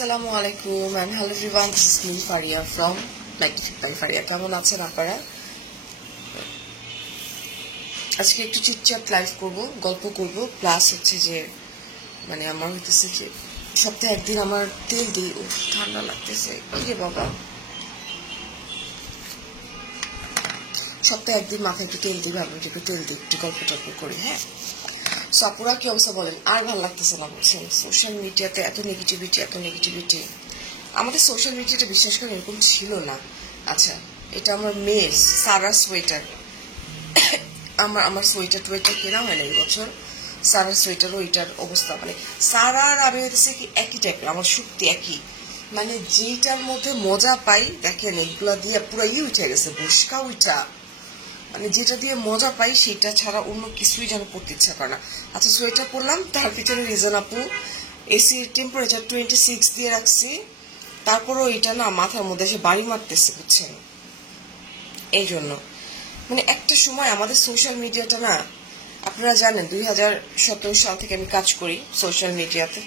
Assalamualaikum and hello everyone, this is me Faria from Magnific by Faria. কেমন আছেন আপনারা? আজকে একটু চিটচ্যাট লাইভ করব, গল্প করব, প্লাস হচ্ছে যে মানে আমার হইতেছে যে সপ্তাহে একদিন আমার তেল দিই, ঠান্ডা লাগতেছে কি রে বাবা, সপ্তাহে একদিন মাথায় একটু তেল দিই, ভাবলাম একটু তেল দিই, একটু গল্প টল্প করি। হ্যাঁ, সো আপুরা কি অবস্থা বলেন? আর ভালো লাগতেছে না বলছেন, সোশ্যাল মিডিয়াতে এত নেগেটিভিটি। আমাদের সোশ্যাল মিডিয়াটা বিশ্বাস করেন এরকম ছিল না। আচ্ছা, এটা আমার মেয়ের সারা সোয়েটার, আমার সোয়েটার টোয়েটার কেনা হয় না এই বছর। সারার সোয়েটার ওইটার অবস্থা মানে সারার আমি হচ্ছে কি একই টাইপের, আমার শক্তি একই, মানে যেটার মধ্যে মজা পাই দেখেন এইগুলা দিয়ে পুরো উঠে গেছে, বসকা উঠা, মানে যেটা দিয়ে মজা পাই সেটা ছাড়া অন্য কিছুই যেন পড়তে ইচ্ছা করে না। আচ্ছা, সোয়েটার পরলাম, তার পিছনে রিজন আপু এসির টেম্পারেচার 26 দিয়ে রাখছি, তারপরও এটা না মাথার মধ্যে এসে বাড়ি মারতেছে, বুঝছেন? এই জন্য মানে একটা সময় আমাদের সোশ্যাল মিডিয়াটা না, আপনারা জানেন 2017 সাল থেকে আমি কাজ করি সোশ্যাল মিডিয়াতে,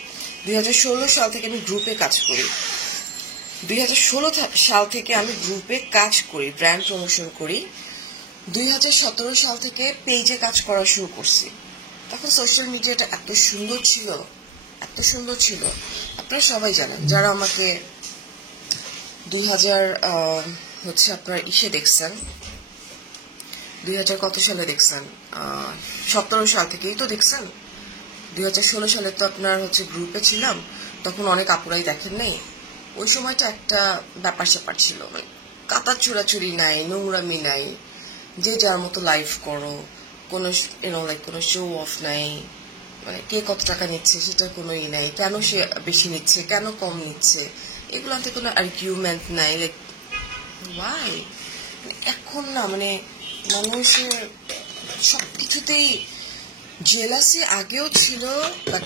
2016 সাল থেকে আমি গ্রুপে কাজ করি, 2016 সাল থেকে আমি গ্রুপে কাজ করি, ব্র্যান্ড প্রমোশন করি, 2017 সাল থেকে পেজে কাজ করা শুরু করছি। তখন সোশ্যাল মিডিয়াটা এত সুন্দর ছিল, আপনারা সবাই জানেন যারা আমাকে 2000 হচ্ছে আপনার ইসে দেখছেন, 2000 কত সালে দেখছেন, 17 সাল থেকেই তো দেখছেন। 2016 সালে তো আপনার হচ্ছে গ্রুপে ছিলাম, তখন অনেক আপুরাই দেখেন নাই। ওই সময়টা একটা ব্যাপার স্যাপার ছিল, মানে কাতার চুরাচুরি নাই, নোংরামি নাই, যে যার মতো লাইভ করো, কোনো কোনো শো অফ নাই, মানে কে কত টাকা নিচ্ছে সেটা কোনো নাই, কেন সে বেশি নিচ্ছে কেন কম নিচ্ছে এগুলোতে কোনো আর্গুমেন্ট নাই, লাইক ওয়াই। এখন না মানে মানুষের সবকিছুতেই জেলাসি আগেও ছিল, বাট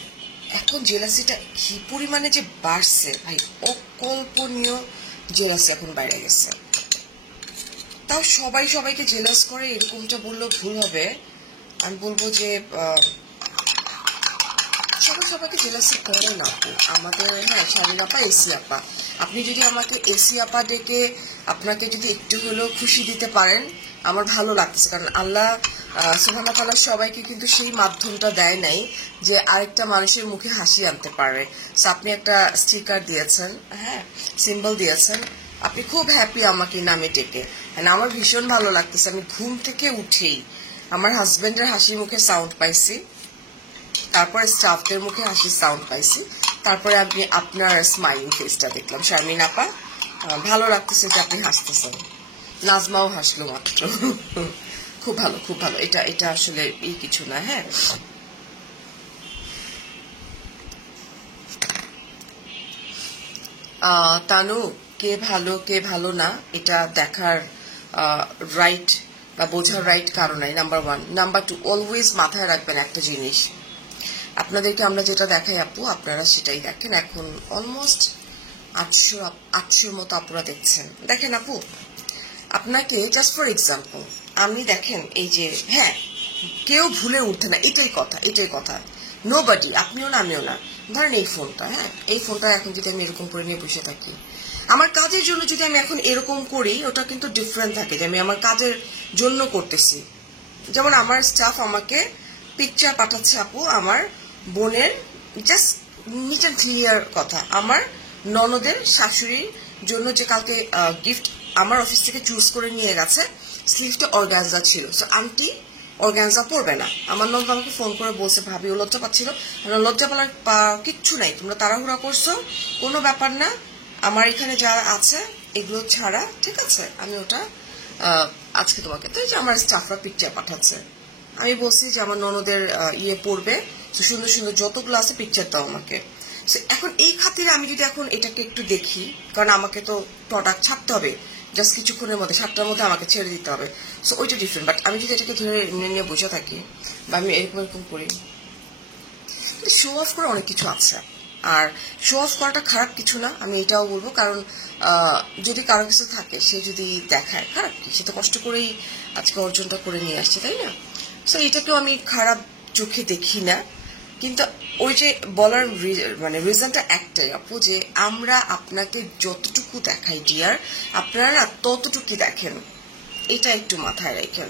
এখন জেলাসিটা কি পরিমাণে যে বাড়ছে ভাই, অকল্পনীয় জেলাসি এখন বাইরে গেছে। তাও সবাই সবাইকে জেলাস করে এরকমটা বললেও ভুল হবে, আমি বলবো যে সবাইকে জেলাসি করে না আমাদের। হ্যাঁ, শালীন আপা, এসি আপা, আপনি যদি আমাকে এসি আপা ডেকে আপনাকে যদি একটু হলেও খুশি দিতে পারেন আমার ভালো লাগতেছে, কারণ আল্লাহ সুবহানাহু ওয়া তাআলা সবাইকে কিন্তু সেই মাধ্যমটা দেয় নাই যে আরেকটা মানুষের মুখে হাসি আনতে পারে। সো আপনি একটা স্টিকার দিয়েছেন, হ্যাঁ সিম্বল দিয়েছেন, আপনি খুব হ্যাপি আমাকে নামে ডেকে, আমার ভীষণ ভালো লাগতেছে। আমি ঘুম থেকে উঠেই আমার হাজবেন্ডের হাসি মুখে সাউন্ড পাইছি, তারপরে স্টাফদের মুখে হাসির সাউন্ড পাইছি, তারপরে আমি আপনার স্মাইলিং ফেসটা দেখলাম। শারমিন আপা, ভালো লাগতেছে যে আপনি হাসতেছেন, নাজমাও হাসলো মাত্র, খুব ভালো। এটা আসলে কিছু না। হ্যাঁ, তানু, কে ভালো না এটা দেখার রাইট বা বোঝার রাইট কারণ নাই, নাম্বার 1। নাম্বার 2, অলওয়েজ মাথায় রাখবেন একটা জিনিস, আপনাদেরকে আমরা যেটা দেখাই আপু আপনারা সেটাই দেখেন। এখন অলমোস্ট 800 মতো আপুরা দেখেন আপু, আপনাকে জাস্ট ফর এক্সাম্পল আমি দেখেন এই যে, হ্যাঁ কেউ ভুলে উঠতে না, এটাই কথা, নোবডি, আপনিও না আমিও না। ধরেন এই ফোনটা, হ্যাঁ এই ফোনটা এখন যদি আমি এরকম করে নিয়ে বসে থাকি, আমার কাজের জন্য যদি আমি এখন এরকম করি, ওটা কিন্তু ডিফারেন্ট থাকে যে আমি আমার কাজের জন্য করতেছি। যেমন আমার স্টাফ আমাকে পিকচার পাঠাচ্ছে আপু, আমার বোনের, জাস্ট নিট অ্যান্ড ক্লিয়ার কথা, আমার ননদের শাশুড়ির জন্য যে কালকে গিফট আমার অফিস থেকে চুজ করে নিয়ে গেছে, স্লিভটা অর্গানজা ছিল। সো আন্টি অর্গানজা পরবে না, আমার ননদ আমাকে ফোন করে বলছে ভাবি ও লজ্জা পাচ্ছিল, লজ্জা পালার কিচ্ছু নাই, তোমরা তাড়াহুড়া করছো, কোনো ব্যাপার না, আমার এখানে যারা আছে এগুলো ছাড়া, ঠিক আছে আমি ওটা আজকে তোমাকে, তো আমার স্টাফরা পিকচার পাঠাচ্ছে, আমি বলছি যে আমার ননদের পড়বে, সুন্দর সুন্দর যতগুলো আছে পিকচার দাও আমাকে। এখন এই খাতিরে আমি যদি এখন এটাকে একটু দেখি, কারণ আমাকে তো প্রোডাক্ট ছাড়তে হবে জাস্ট কিছুক্ষণের মধ্যে, 7টার মধ্যে আমাকে ছেড়ে দিতে হবে, সো ওইটা ডিফারেন্ট। বাট আমি যদি এটাকে ধরে নিয়ে বসে থাকি বা আমি এরকম করি, শো অফ করে অনেক কিছু আছে, আর শো অফ করাটা খারাপ কিছু না, আমি এটাও বলবো, কারণ যদি কারো কিছু থাকে সে যদি দেখায়, খারাপ কি, সে তো কষ্ট করেই আজকে অর্জনটা করে নিয়ে আসছে, তাই না? সো এটাকেও আমি খারাপ চোখে দেখি না, কিন্তু ওই যে বলার মানে রিজনটা একটাই আপু, যে আমরা আপনাকে যতটুকু দেখাই ডিয়ার, আপনারা না ততটুকু দেখেন, এটা একটু মাথায় রাখেন।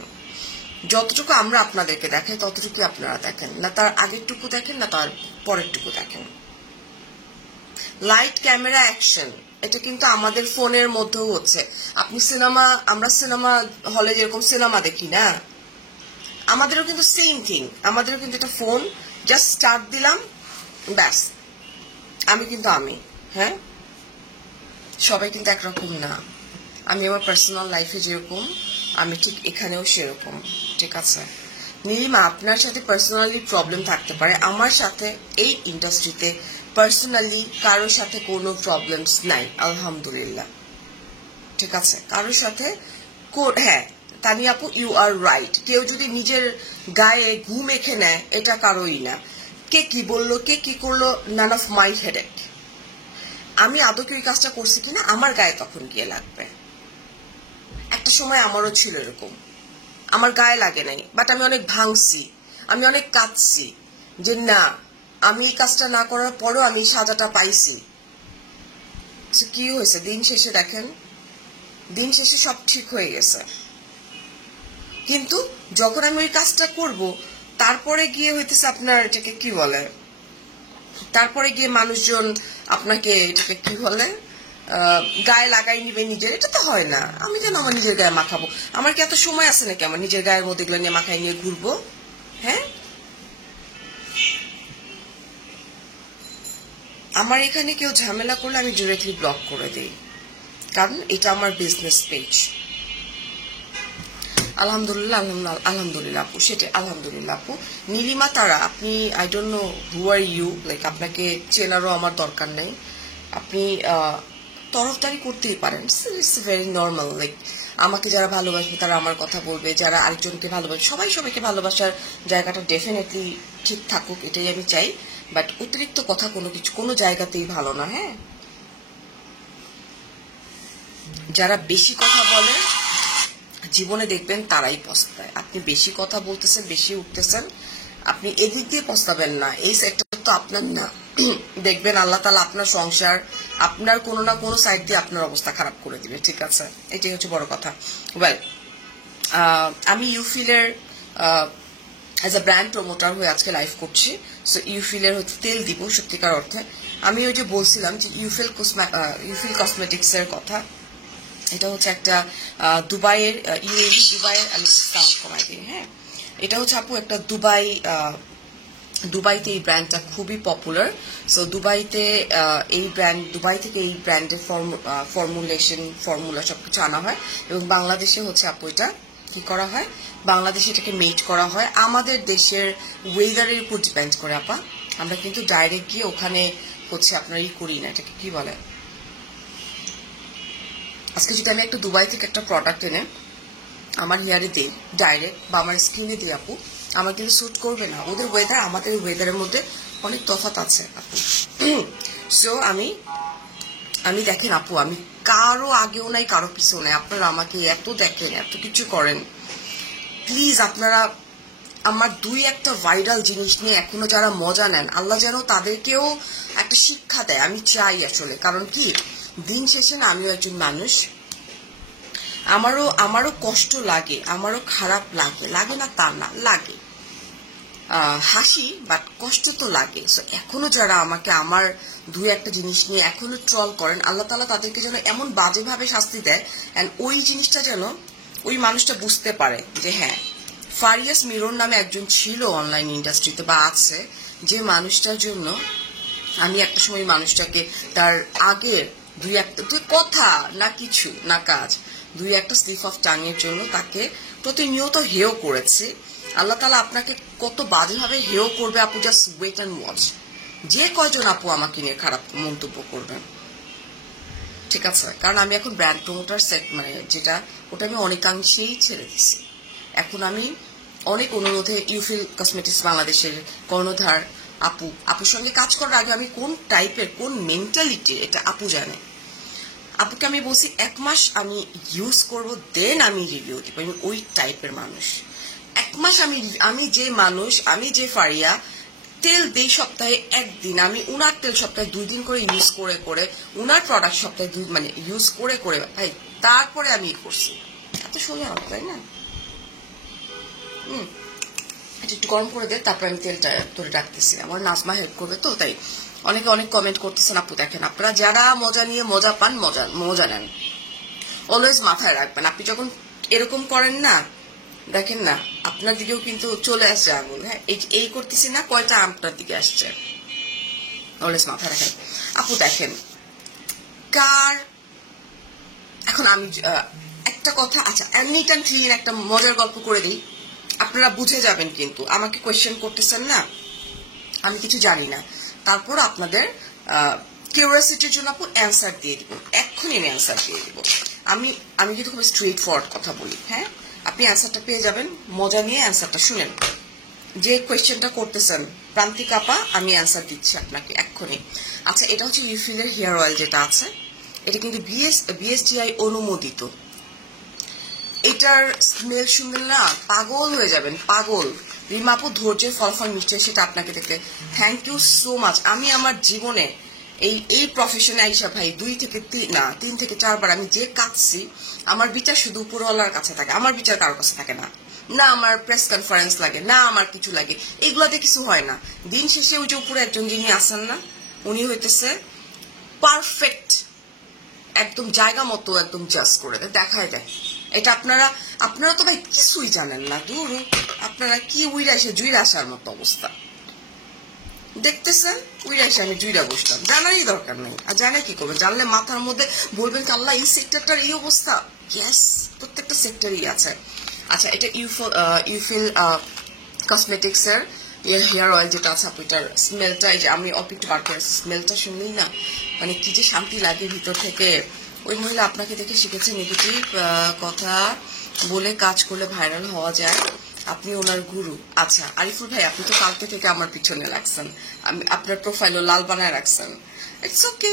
যতটুকু আমরা আপনাদেরকে দেখাই ততটুকু আপনারা দেখেন না, তার আগেরটুকু দেখেন না তার পরেরটুকু দেখেন। লাইট, ক্যামেরা, অ্যাকশন, এটা কিন্তু আমাদের ফোনের মধ্যেও হচ্ছে। আপনি আমরা সিনেমা হলে যেরকম সিনেমা দেখি না, আমাদেরও কিন্তু সেম থিং। আমাদেরও কিন্তু একটা ফোন জাস্ট স্টার্ট দিলাম, ব্যাস আমি কিন্তু আমি। হ্যাঁ, সবাই কিন্তু একরকম না। আমি আমার পার্সোনাল লাইফে যেরকম, আমি ঠিক এখানেও সেরকম। ঠিক আছে নীলিমা, আপনার সাথে পার্সোনালি প্রবলেম থাকতে পারে, আমার সাথে এই ইন্ডাস্ট্রিতে পার্সোনালি কারোর সাথে কোনো প্রবলেমস নাই আলহামদুলিল্লাহ। ঠিক আছে, কারোর সাথে হ্যাঁ তানিয়া আপু, ইউ আর রাইট। কেউ যদি নিজের গায়ে ঘুম মেখে নেয়, এটা কারোই না। কে কি বললো, কে কি করলো, নান অফ মাই হেডেক। আমি আদৌ কি ওই কাজটা করছি কিনা আমার গায়ে তখন গিয়ে লাগবে। একটা সময় আমারও ছিল এরকম, আমার গায়ে লাগে নাই, বাট আমি অনেক ভাঙছি, আমি অনেক কাঁদছি যে না, আমি এই কাজটা না করার পরেও আমি সাজাটা পাইছি। কি হয়েছে, দিন শেষে দেখেন, দিন শেষে সব ঠিক হয়ে গেছে। কিন্তু যখন আমি ওই কাজটা করব, তারপরে গিয়ে হইতেছে আপনার এটাকে কি বলে, তারপরে গিয়ে মানুষজন আপনাকে এটাকে কি বলে, গায়ে লাগাই নিবে নিজের। এটা তো হয় না। আমি কেন আমার নিজের গায়ে মাখাবো? আমার কি এত সময় আছে নাকি আমার নিজের গায়ের মধ্যে এগুলো নিয়ে মাখাই নিয়ে ঘুরবো? হ্যাঁ, আমার এখানে কেউ ঝামেলা করলে আমি ডিরেক্টলি ব্লক করে দিই, কারণ এটা আমার বিজনেস পেজ। আলহামদুলিল্লাহ, আলহামদুলিল্লাহ আপু, সেটা আলহামদুলিল্লাহ আপু। নীলিমা তারা, আপনি I don't know who are you, like আপনাকে চেনারও আমার দরকার নেই। আপনি তরফদারি করতেই পারেন, ইটস ভেরি নর্মাল। লাইক আমাকে যারা ভালোবাসবে তারা আমার কথা বলবে, যারা আরেকজনকে ভালোবাসবে, সবাই সবাইকে ভালোবাসার জায়গাটা ডেফিনেটলি ঠিক থাকুক, এটাই আমি চাই। বাট অতিরিক্ত কথা কোনো জায়গাতেই ভালো না। হ্যাঁ, যারা বেশি কথা বলে জীবনে দেখবেন তারাই পস্তায়। আপনি বেশি কথা বলতেছেন, বেশি উঠতেছেন, আপনি এদিক দিয়ে পস্তাবেন না, এই সেক্টর তো আপনার না। দেখবেন আল্লাহ তাআলা আপনার সংসার, আপনার কোনো না কোনো সাইড দিয়ে আপনার অবস্থা খারাপ করে দিবে। ঠিক আছে, এটাই হচ্ছে বড় কথা। ওয়েল, আমি ইউফিলের অ্যাজ আ ব্র্যান্ড প্রমোটার হয়ে আজকে লাইভ করছি। সো ইউফিলের হচ্ছে তেল দিব সত্যিকার অর্থে। আমি ওই যে বলছিলাম যে ইউফিল কসমেটিক্স এর কথা, এটা হচ্ছে একটা দুবাইয়ের, ইউএই দুবাইয়ের, আমি সাউন্ড কমাই দিই। হ্যাঁ, এটা হচ্ছে আপু একটা দুবাইতে এই ব্র্যান্ডটা খুবই পপুলার। সো দুবাই থেকে এই ব্র্যান্ডের ফর্মুলা সবকিছু আনা হয়, এবং বাংলাদেশে হচ্ছে আপু এটা কি করা হয়, বাংলাদেশে এটাকে মেড করা হয়। আমাদের দেশের ওয়েদারের উপর ডিপেন্ড করে আপা, আমরা কিন্তু ডাইরেক্ট গিয়ে ওখানে হচ্ছে আপনার করি না, এটাকে কি বলে। আজকে যদি আমি একটা দুবাই থেকে একটা প্রোডাক্ট এনে আমার হেয়ারে দিই ডাইরেক্ট, বা আমার স্কিনে দিই আপু, আমার কিন্তু স্যুট করবে না। ওদের ওয়েদার আমাদের ওয়েদারের মধ্যে অনেক তফাৎ আছে আপু। সো আমি দেখেন আপু, আমি কারো আগেও নাই, কারো পিছেও নাই। আপনারা আমাকে এত দেখেন, এত কিছু করেন, প্লিজ আপনারা আমার দুই একটা ভাইরাল জিনিস নিয়ে এখনো যারা মজা নেন, আল্লাহ যেন তাদেরকেও একটা শিক্ষা দেয়, আমি চাই আসলে। কারণ কি, দিন শেষে না, আমিও একজন মানুষ, আমারও কষ্ট লাগে, আমারও খারাপ লাগে না তা না, লাগে, হাসি, বাট কষ্ট তো লাগে। সো এখনো যারা আমাকে আমার দুই একটা জিনিস নিয়ে এখনো ট্রল করেন, আল্লাহ তাআলা তাদেরকে যেন এমন বাজেভাবে শাস্তি দেয়, অ্যান্ড ওই জিনিসটা যেন ওই মানুষটা বুঝতে পারে যে হ্যাঁ, ফারিয়াস মিরর নামে একজন ছিল অনলাইন ইন্ডাস্ট্রিতে বা আছে, যে মানুষটার জন্য আমি একটা সময় মানুষটাকে তার আগের দুই কথা না কিছু না কাজ, দুই একটা স্লিপ অফ টাঙের জন্য তাকে প্রতিনিয়ত হেয় করেছে। আল্লাহ তাআলা আপনাকে কত বাজেভাবে হেয় করবে আপু, জাস্ট ওয়েট অ্যান্ড ওয়াচ। যে কয়জন আপু আমাকে নিয়ে খারাপ মন্তব্য করবেন, ঠিক আছে, কারণ আমি এখন ব্র্যান্ড প্রমোটার মানে যেটা, ওটা আমি অনেকাংশেই ছেড়ে দিচ্ছি। এখন আমি অনেক অনুরোধে ইউফিল কসমেটিক্স বাংলাদেশের কর্ণধার আপুর সঙ্গে কাজ করার আগে আমি কোন টাইপের, কোন মেন্টালিটি, এটা আপু জানে। আপুকে আমি বলছি 1 মাস আমি ইউজ করব, দেন আমি রিভিউ দিব। ওই টাইপের মানুষ। 1 মাস আমি যে মানুষ, আমি যে ফারিয়া, তেল দেই সপ্তাহে একদিন, আমি উনার তেল সপ্তাহে 2 দিন করে ইউজ করে করে, উনার প্রোডাক্ট সপ্তাহে মানে ইউজ করে করে ভাই, তারপরে আমি করছি। এত সোজা হবে তাই না? একটু গরম করে দে, তারপর আমি তেলটা ধরে রাখতেছি। আমার নাজমা হেল্প করবে তো, তাই অনেকে অনেক কমেন্ট করতেছেন। আপু দেখেন, আপনারা যারা মজা নিয়ে মজা পান, মজা নেন, অলওয়েজ মাথায় রাখবেন। আপনি যখন এরকম করেন না, দেখেন না আপনার দিকেও কিন্তু চলে আসছে আঙুল। হ্যাঁ, এই করতেছি না, কয়টা আপনার দিকে আসছে, অলওয়েজ মাথায় রাখেন। আপু দেখেন, কার এখন আমি একটা কথা, আচ্ছা নিট অ্যান্ড ক্লিন একটা মজার গল্প করে দিই, আপনারা বুঝে যাবেন। কিন্তু আমাকে কোয়েশ্চেন করতেছেন না, আমি কিছু জানি না, তারপর আপনাদের কিউরিয়াসিটির জন্য আপু অ্যান্সার দিয়ে দিব, এক্ষুনি আমি অ্যান্সার দিয়ে দিব। আমি কিন্তু খুব স্ট্রেট ফরওয়ার্ড কথা বলি। হ্যাঁ, আপনি অ্যান্সারটা পেয়ে যাবেন, মজা নিয়ে অ্যান্সারটা শুনেন। যে কোয়েশ্চেনটা করতেছেন প্রান্তিক আপা, আমি অ্যান্সার দিচ্ছি আপনাকে এক্ষুনি। আচ্ছা, এটা হচ্ছে ইউফিলের হেয়ার অয়েল যেটা আছে, এটা কিন্তু বিএসটিআই অনুমোদিত। এটার স্মেল শুনবেন না, পাগল হয়ে যাবেন, পাগল। রিমাপু ধৈর্যের ফলাফল মিষ্টি, সেটা আপনাকে দেখতে থ্যাংক ইউ সো মাচ। আমি আমার জীবনে এই প্রফেশনে আইসা ভাই 2 থেকে 3 থেকে 4 বার আমি যে কাঁদছি, আমার বিচার শুধু উপরওয়ালার কাছে থাকে, আমার বিচার কারোর কাছে থাকে না। না আমার প্রেস কনফারেন্স লাগে, না আমার কিছু লাগে, এগুলাতে কিছু হয় না। দিন শেষে ওই যে উপরে একজন যিনি আসেন না, উনি হইতেছে পারফেক্ট, একদম জায়গা মতো একদম জাজ করে দেয়, দেখায় দেয়। এটা আপনারা তো ভাই কিছুই জানেন না, দূর আপনারা কি উইরা এসে জুইরা আসার মতো অবস্থা দেখতেছেন। উইরা এসে আমি জুইরা বসলাম, জানারই দরকার নেই। আর জানে কি করবেন, জানলে মাথার মধ্যে বলবেন কি আল্লাহ এই সেক্টরটার এই অবস্থা। ইয়েস, প্রত্যেকটা সেক্টরই আছে। আচ্ছা, এটা ইউফিল কসমেটিক্স এর হেয়ার অয়েল যেটা আছে, আপনার স্মেলটা, এই যে আমি অল্প একটু বার করে, স্মেলটা শুনলেই না মানে কি যে শান্তি লাগে ভিতর থেকে। ওই মহিলা আপনাকে দেখে শিখেছে নেগেটিভ কথা বলে কাজ করলে ভাইরাল হওয়া যায়, আপনি ওনার গুরু। আচ্ছা আরিফুল ভাই, আপনি তো কালকে থেকে আমার পিছনে লাগছেন, আমি আপনার প্রোফাইলও লাল বানায় রাখছেন। ইটস ওকে,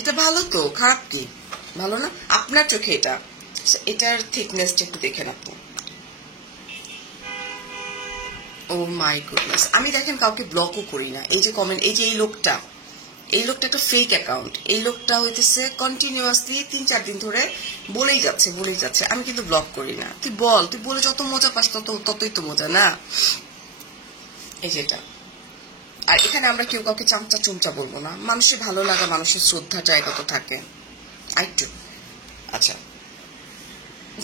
এটা ভালো তো, খারাপ কি? ভালো না আপনার চোখে? এটার থিকনেসটা একটু দেখেন আপনি। ও মাই গুডনেস, আমি দেখেন কাউকে ব্লকও করি না। এই যে কমেন্ট, এই যে এই লোকটা একটা ফেক অ্যাকাউন্ট, এই লোকটা হইতেছে কন্টিনিউয়াসলি 3-4 দিন ধরে বলেই যাচ্ছে, আমি কিন্তু ব্লক করি না। তুই বলে যত মজা পাস ততই তো মজা না, এই যেটা। আর এখানে আমরা কেউ কাউকে চামচা চুমচা বলবো না, মানুষের ভালো লাগা, মানুষের শ্রদ্ধা জায়গা তো থাকে একটু। আচ্ছা,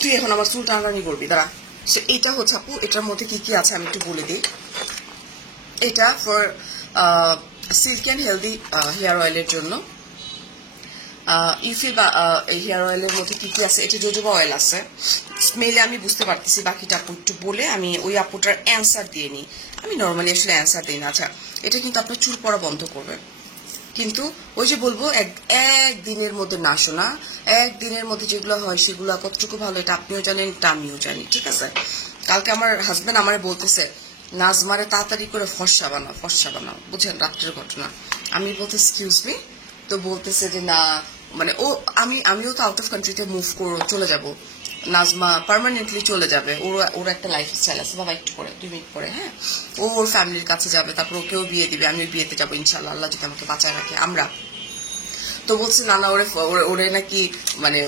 তুই এখন আমার চুল টানাটানি করবি, দাঁড়া। এইটা হচ্ছে আপু, এটার মধ্যে কি কি আছে আমি একটু বলে দিই। এটা for silk and healthy hair অয়েলের জন্য। ইউফিল হেয়ার অয়েলের মধ্যে কি কি আছে, এটা জোজোবা অয়েল আছে। স্মেলে আমি বুঝতে পারতেছি, বাকিটা আপু একটু বলে আমি ওই আপুটার অ্যান্সার দিয়ে নিই। আমি নর্মালি আসলে অ্যান্সার দিই না। আচ্ছা, এটা কিন্তু আপনার চুল পড়া বন্ধ করবে, কিন্তু ওই যে বলবো একদিনের মধ্যে না শোনা, একদিনের মধ্যে যেগুলো হয় সেগুলো কতটুকু ভালো এটা আপনিও জানেন, এটা আমিও জানি, ঠিক আছে। কালকে আমার হাজবেন্ড আমারে বলতেছে নাজমারে তাড়াতাড়ি করে ফর্সা বানাও, বুঝেন রাত্রের ঘটনা। আমি বলতে এক্সকিউজ মি, তো বলতেছে যে না মানে আমিও তো আউট অফ কান্ট্রিতে মুভ করে চলে যাব, নাজমা পার্মানেন্টলি চলে যাবে, ওর একটা লাইফ স্টাইল আছে। বাবা একটু পরে 2 মিনিট পরে, হ্যাঁ, ওর ফ্যামিলির কাছে যাবে, তারপর ওকেও বিয়ে দিবে, আমি বিয়েতে যাবো ইনশাল্লাহ, আল্লাহ যদি আমাকে বাঁচায় রাখে। আমরা তো বলছে না ওরে নাকি মানে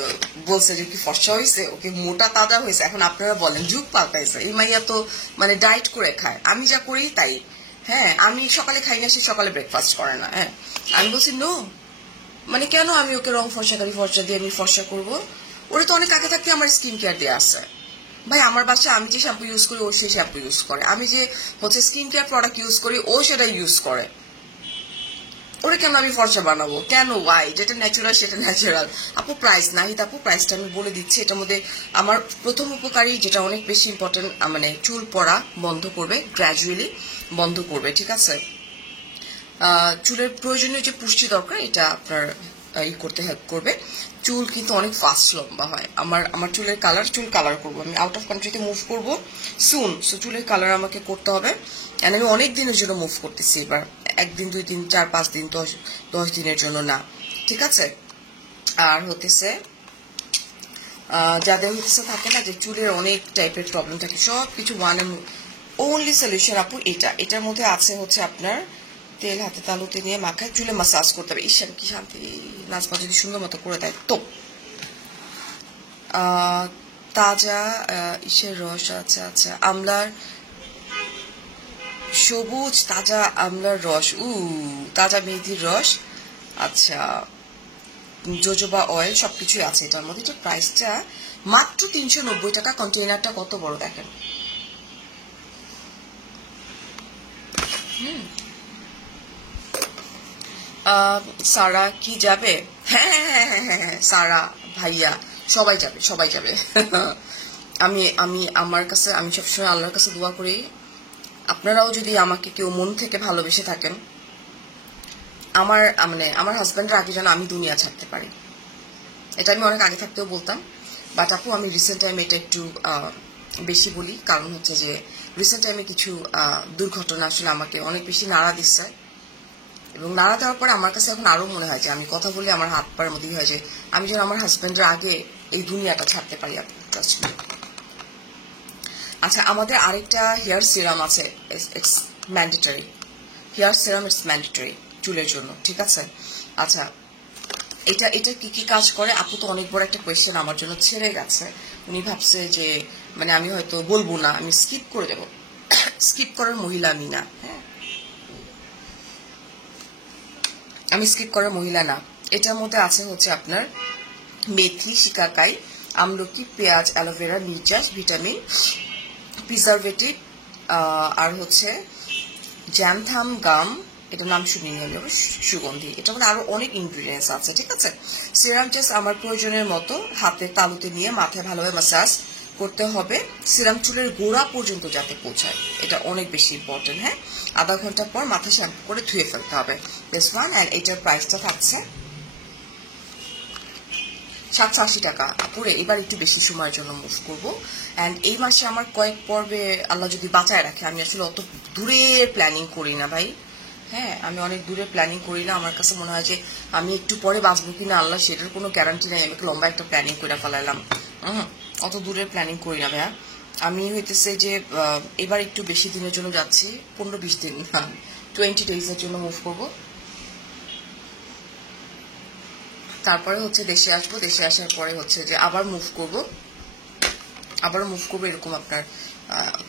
বলছে যে কি ফর্সা হয়েছে, ওকে মোটা তাজা হয়েছে। এখন আপনারা বলেন যুগ পাল্টাইছে, এই মাইয়া তো মানে ডায়েট করে খায়, আমি যা করি তাই। হ্যাঁ, আমি সকালে খাই না, সে সকালে ব্রেকফাস্ট করে না। হ্যাঁ, আমি বলছি নো, মানে কেন আমি ওকে রং ফর্সা দিয়ে আমি ফর্সা করবো? ওরা তো অনেক আগে থাকতে আমার স্কিন কেয়ার দিয়ে আসছে ভাই। আমার বাসায় আমি যে শ্যাম্পু ইউজ করি ও সেই শ্যাম্পু ইউজ করে, আমি যে হচ্ছে স্কিন কেয়ার প্রোডাক্ট ইউজ করি ও সেটা ইউজ করে। ওরা কেন আমি ফর্সা বানাবো? কেন? ওয়াই? যেটা ন্যাচারাল সেটা ন্যাচারাল। আপু প্রাইস নাহিদ আপু, প্রাইসটা আমি বলে দিচ্ছি। এটার মধ্যে আমার প্রথম উপকারী যেটা অনেক বেশি ইম্পর্টেন্ট, মানে চুল পড়া বন্ধ করবে, গ্র্যাজুয়ালি বন্ধ করবে, ঠিক আছে। চুলের প্রয়োজনীয় যে পুষ্টি দরকার এটা আপনার করতে হেল্প করবে। চুল কিন্তু অনেক ফাস্ট লম্বা হয়। আমার চুল কালার করবো, আমি আউট অফ কান্ট্রিতে মুভ করবো সুন, সো চুলের কালার আমাকে করতে হবে। আমি অনেক দিনের জন্য মুভ করতেছি এবার, 1 দিন 2 দিন 4-5 দিন 10 দিনের জন্য না, ঠিক আছে। আর হতেছে যাদের হতেছে থাকে না যে চুলের অনেক টাইপের প্রবলেম থাকে, সব কিছু ওনলি সলিউশন আপু এটার মধ্যে আছে হচ্ছে আপনার তেল হাতে তালুতে নিয়ে মাখায় চুলে মাসাজ করতে হবে। ঈশ্বর কি শান্তি, নাজমা যদি সুন্দর মতো করে দেয় তো। তাজা ইসের রস, আচ্ছা আচ্ছা, আমলার সবুজ তাজা আমলার রস, তাজা মেথির রস, আচ্ছা, জোজোবা অয়েল, সবকিছুই আছে এটার মধ্যে। এটা প্রাইসটা মাত্র 390 টাকা। কন্টেইনারটা কত বড় দেখেন। সারা কি যাবে? হ্যাঁ হ্যাঁ হ্যাঁ হ্যাঁ হ্যাঁ, সারা ভাইয়া সবাই যাবে, সবাই যাবে। আমি আমি আমার কাছে আমি সবসময় আল্লাহর কাছে দোয়া করি, আপনারাও যদি আমাকে কেউ মন থেকে ভালোবেসে থাকেন, আমার হাজব্যান্ডের আগে যেন আমি দুনিয়া ছাড়তে পারি। এটা আমি অনেক আগে থাকতেও বলতাম, বাট আপু আমি রিসেন্ট টাইমে এটা একটু বেশি বলি, কারণ হচ্ছে যে রিসেন্ট টাইমে কিছু দুর্ঘটনা আসলে আমাকে অনেক বেশি নাড়া দিচ্ছে, এবং নাড়া দেওয়ার পরে আমার কাছে এখন আরো মনে হয় যে আমি কথা বলে আমার হাত পায়ের মধ্যে হয় যে আমি যেন আমার হাজব্যান্ডের আগে এই দুনিয়াটা ছাড়তে পারি আপু। আচ্ছা, আমাদের আরেকটা হেয়ার সিরাম আছে, it's mandatory hair serum, it's mandatory চুলের জন্য, ঠিক আছে? আচ্ছা, এটা কি কি কাজ করে? আপু তো অনেক বড় একটা কোয়েশ্চেন আমার জন্য ছেড়ে গেছে। উনি ভাবছে যে আমি হয়তো বলবো না, আমি স্কিপ করে দেবো। স্কিপ করার মহিলা আমি না, হ্যাঁ, আমি স্কিপ করার মহিলা না। এটার মধ্যে আছে হচ্ছে আপনার মেথি, শিকাকাই, আমলকি, পেঁয়াজ, অ্যালোভেরা, নির্যাস, ভিটামিন, প্রিজারভেটিভ, আর হচ্ছে জ্যামথাম গাম, এটা নাম শুনিনি আমি, সুগন্ধি। এটা মানে আরো অনেক ইনগ্রিডিয়েন্টস আছে, ঠিক আছে? সিরাম জাস্ট আমার প্রয়োজনের মতো হাতে তালুতে নিয়ে মাথায় ভালোভাবে ম্যাসাজ করতে হবে, সিরাম চুলের গোড়া পর্যন্ত যাতে পৌঁছায়, এটা অনেক বেশি ইম্পর্টেন্ট। হ্যাঁ, আধা ঘন্টা পর মাথা শ্যাম্পু করে ধুয়ে ফেলতে হবে। দিস ওয়ান, অ্যান্ড এটার প্রাইসটা থাকছে 780 টাকা। পুরে এবার একটু বেশি সময়ের জন্য মুভ করবো, অ্যান্ড এই মাসে আমার কয়েক পর্বে আল্লাহ যদি বাঁচায় রাখে, আমি আসলে অত দূরের প্ল্যানিং করি না ভাই। হ্যাঁ, আমি অনেক দূরে প্ল্যানিং করি না। আমার কাছে মনে হয় যে আমি একটু পরে বাঁচবো কিনা আল্লাহ সেটার কোনো গ্যারান্টি নাই। আমি লম্বা একটা প্ল্যানিং করে ফেলাইলাম, অত দূরের প্ল্যানিং করি না ভাইয়া। আমি হইতেছে যে এবার একটু বেশি দিনের জন্য যাচ্ছি, 15-20 দিন না, 20 days-এর জন্য মুভ করবো। তারপরে হচ্ছে দেশে আসবো, দেশে আসার পরে হচ্ছে যে আবার মুভ করবো এরকম আপনার।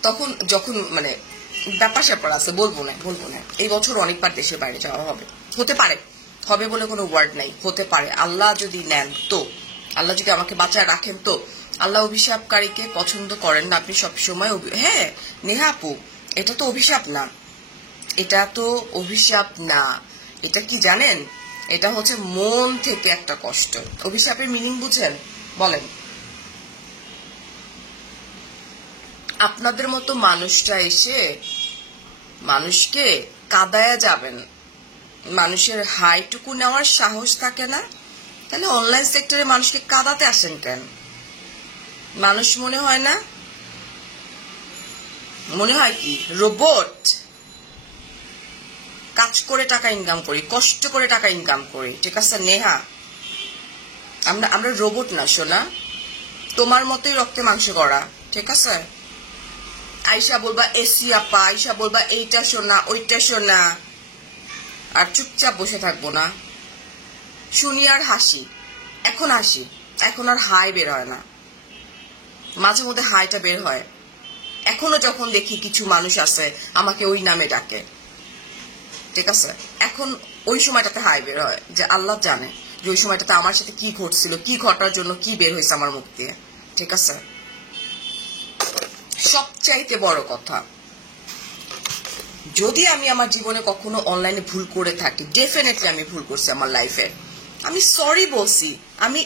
তখন যখন ব্যাপার স্যাপার আছে, বলবো না। এই বছর অনেকবার দেশের বাইরে যাওয়া হবে, হতে পারে, হবে বলে কোনো ওয়ার্ড নাই, হতে পারে। আল্লাহ যদি নেন তো, আল্লাহ যদি আমাকে বাঁচায় রাখেন তো। আল্লাহ অভিশাপকারীকে পছন্দ করেন না, আপনি সবসময়। হ্যাঁ নেহা আপু, এটা তো অভিশাপ না, এটা কি জানেন? এটা হচ্ছে মন থেকে একটা কষ্ট। অভিশাপের মিনিং বুঝেন? বলেন। আপনাদের মতো মানুষটা এসে মানুষকে কাদায়া যাবেন, মানুষের হাইটুকু নেওয়ার সাহস থাকে না, তাহলে অনলাইন সেক্টরে মানুষকে কাদাতে আসেন কেন? মানুষ মনে হয় না? মনে হয় কি রোবট? কাজ করে টাকা ইনকাম করি, কষ্ট করে টাকা ইনকাম করি, ঠিক আছে নেহা? আমরা রোবট না সোনা, তোমার মতোই রক্তে মাংস করা, ঠিক আছে? আইসা বলবা এসি আপা, আইসা বলবা এইটা শোনা ওইটা শোনা, আর চুপচাপ বসে থাকবো না। শুনি আর হাসি, এখন আর হাই বের হয় না, মাঝে মধ্যে হাইটা বের হয়। এখনো যখন দেখি কিছু মানুষ আছে আমাকে ওই নামে ডাকে, ঠিক আছে, এখন ওই সময়টাতে হাই বের হয়, যে আল্লাহ জানে যে ওই সময়টাতে আমার সাথে কি ঘটছিল, কি ঘটার জন্য কি বের হয়েছে আমার মুখ দিয়ে, ঠিক আছে? সবচাইতে বড় কথা, যদি আমি আমার জীবনে কখনো অনলাইনে ভুল করে থাকি, ডেফিনেটলি আমি ভুল করছি আমার লাইফে, আমি সরি বলছি, আমি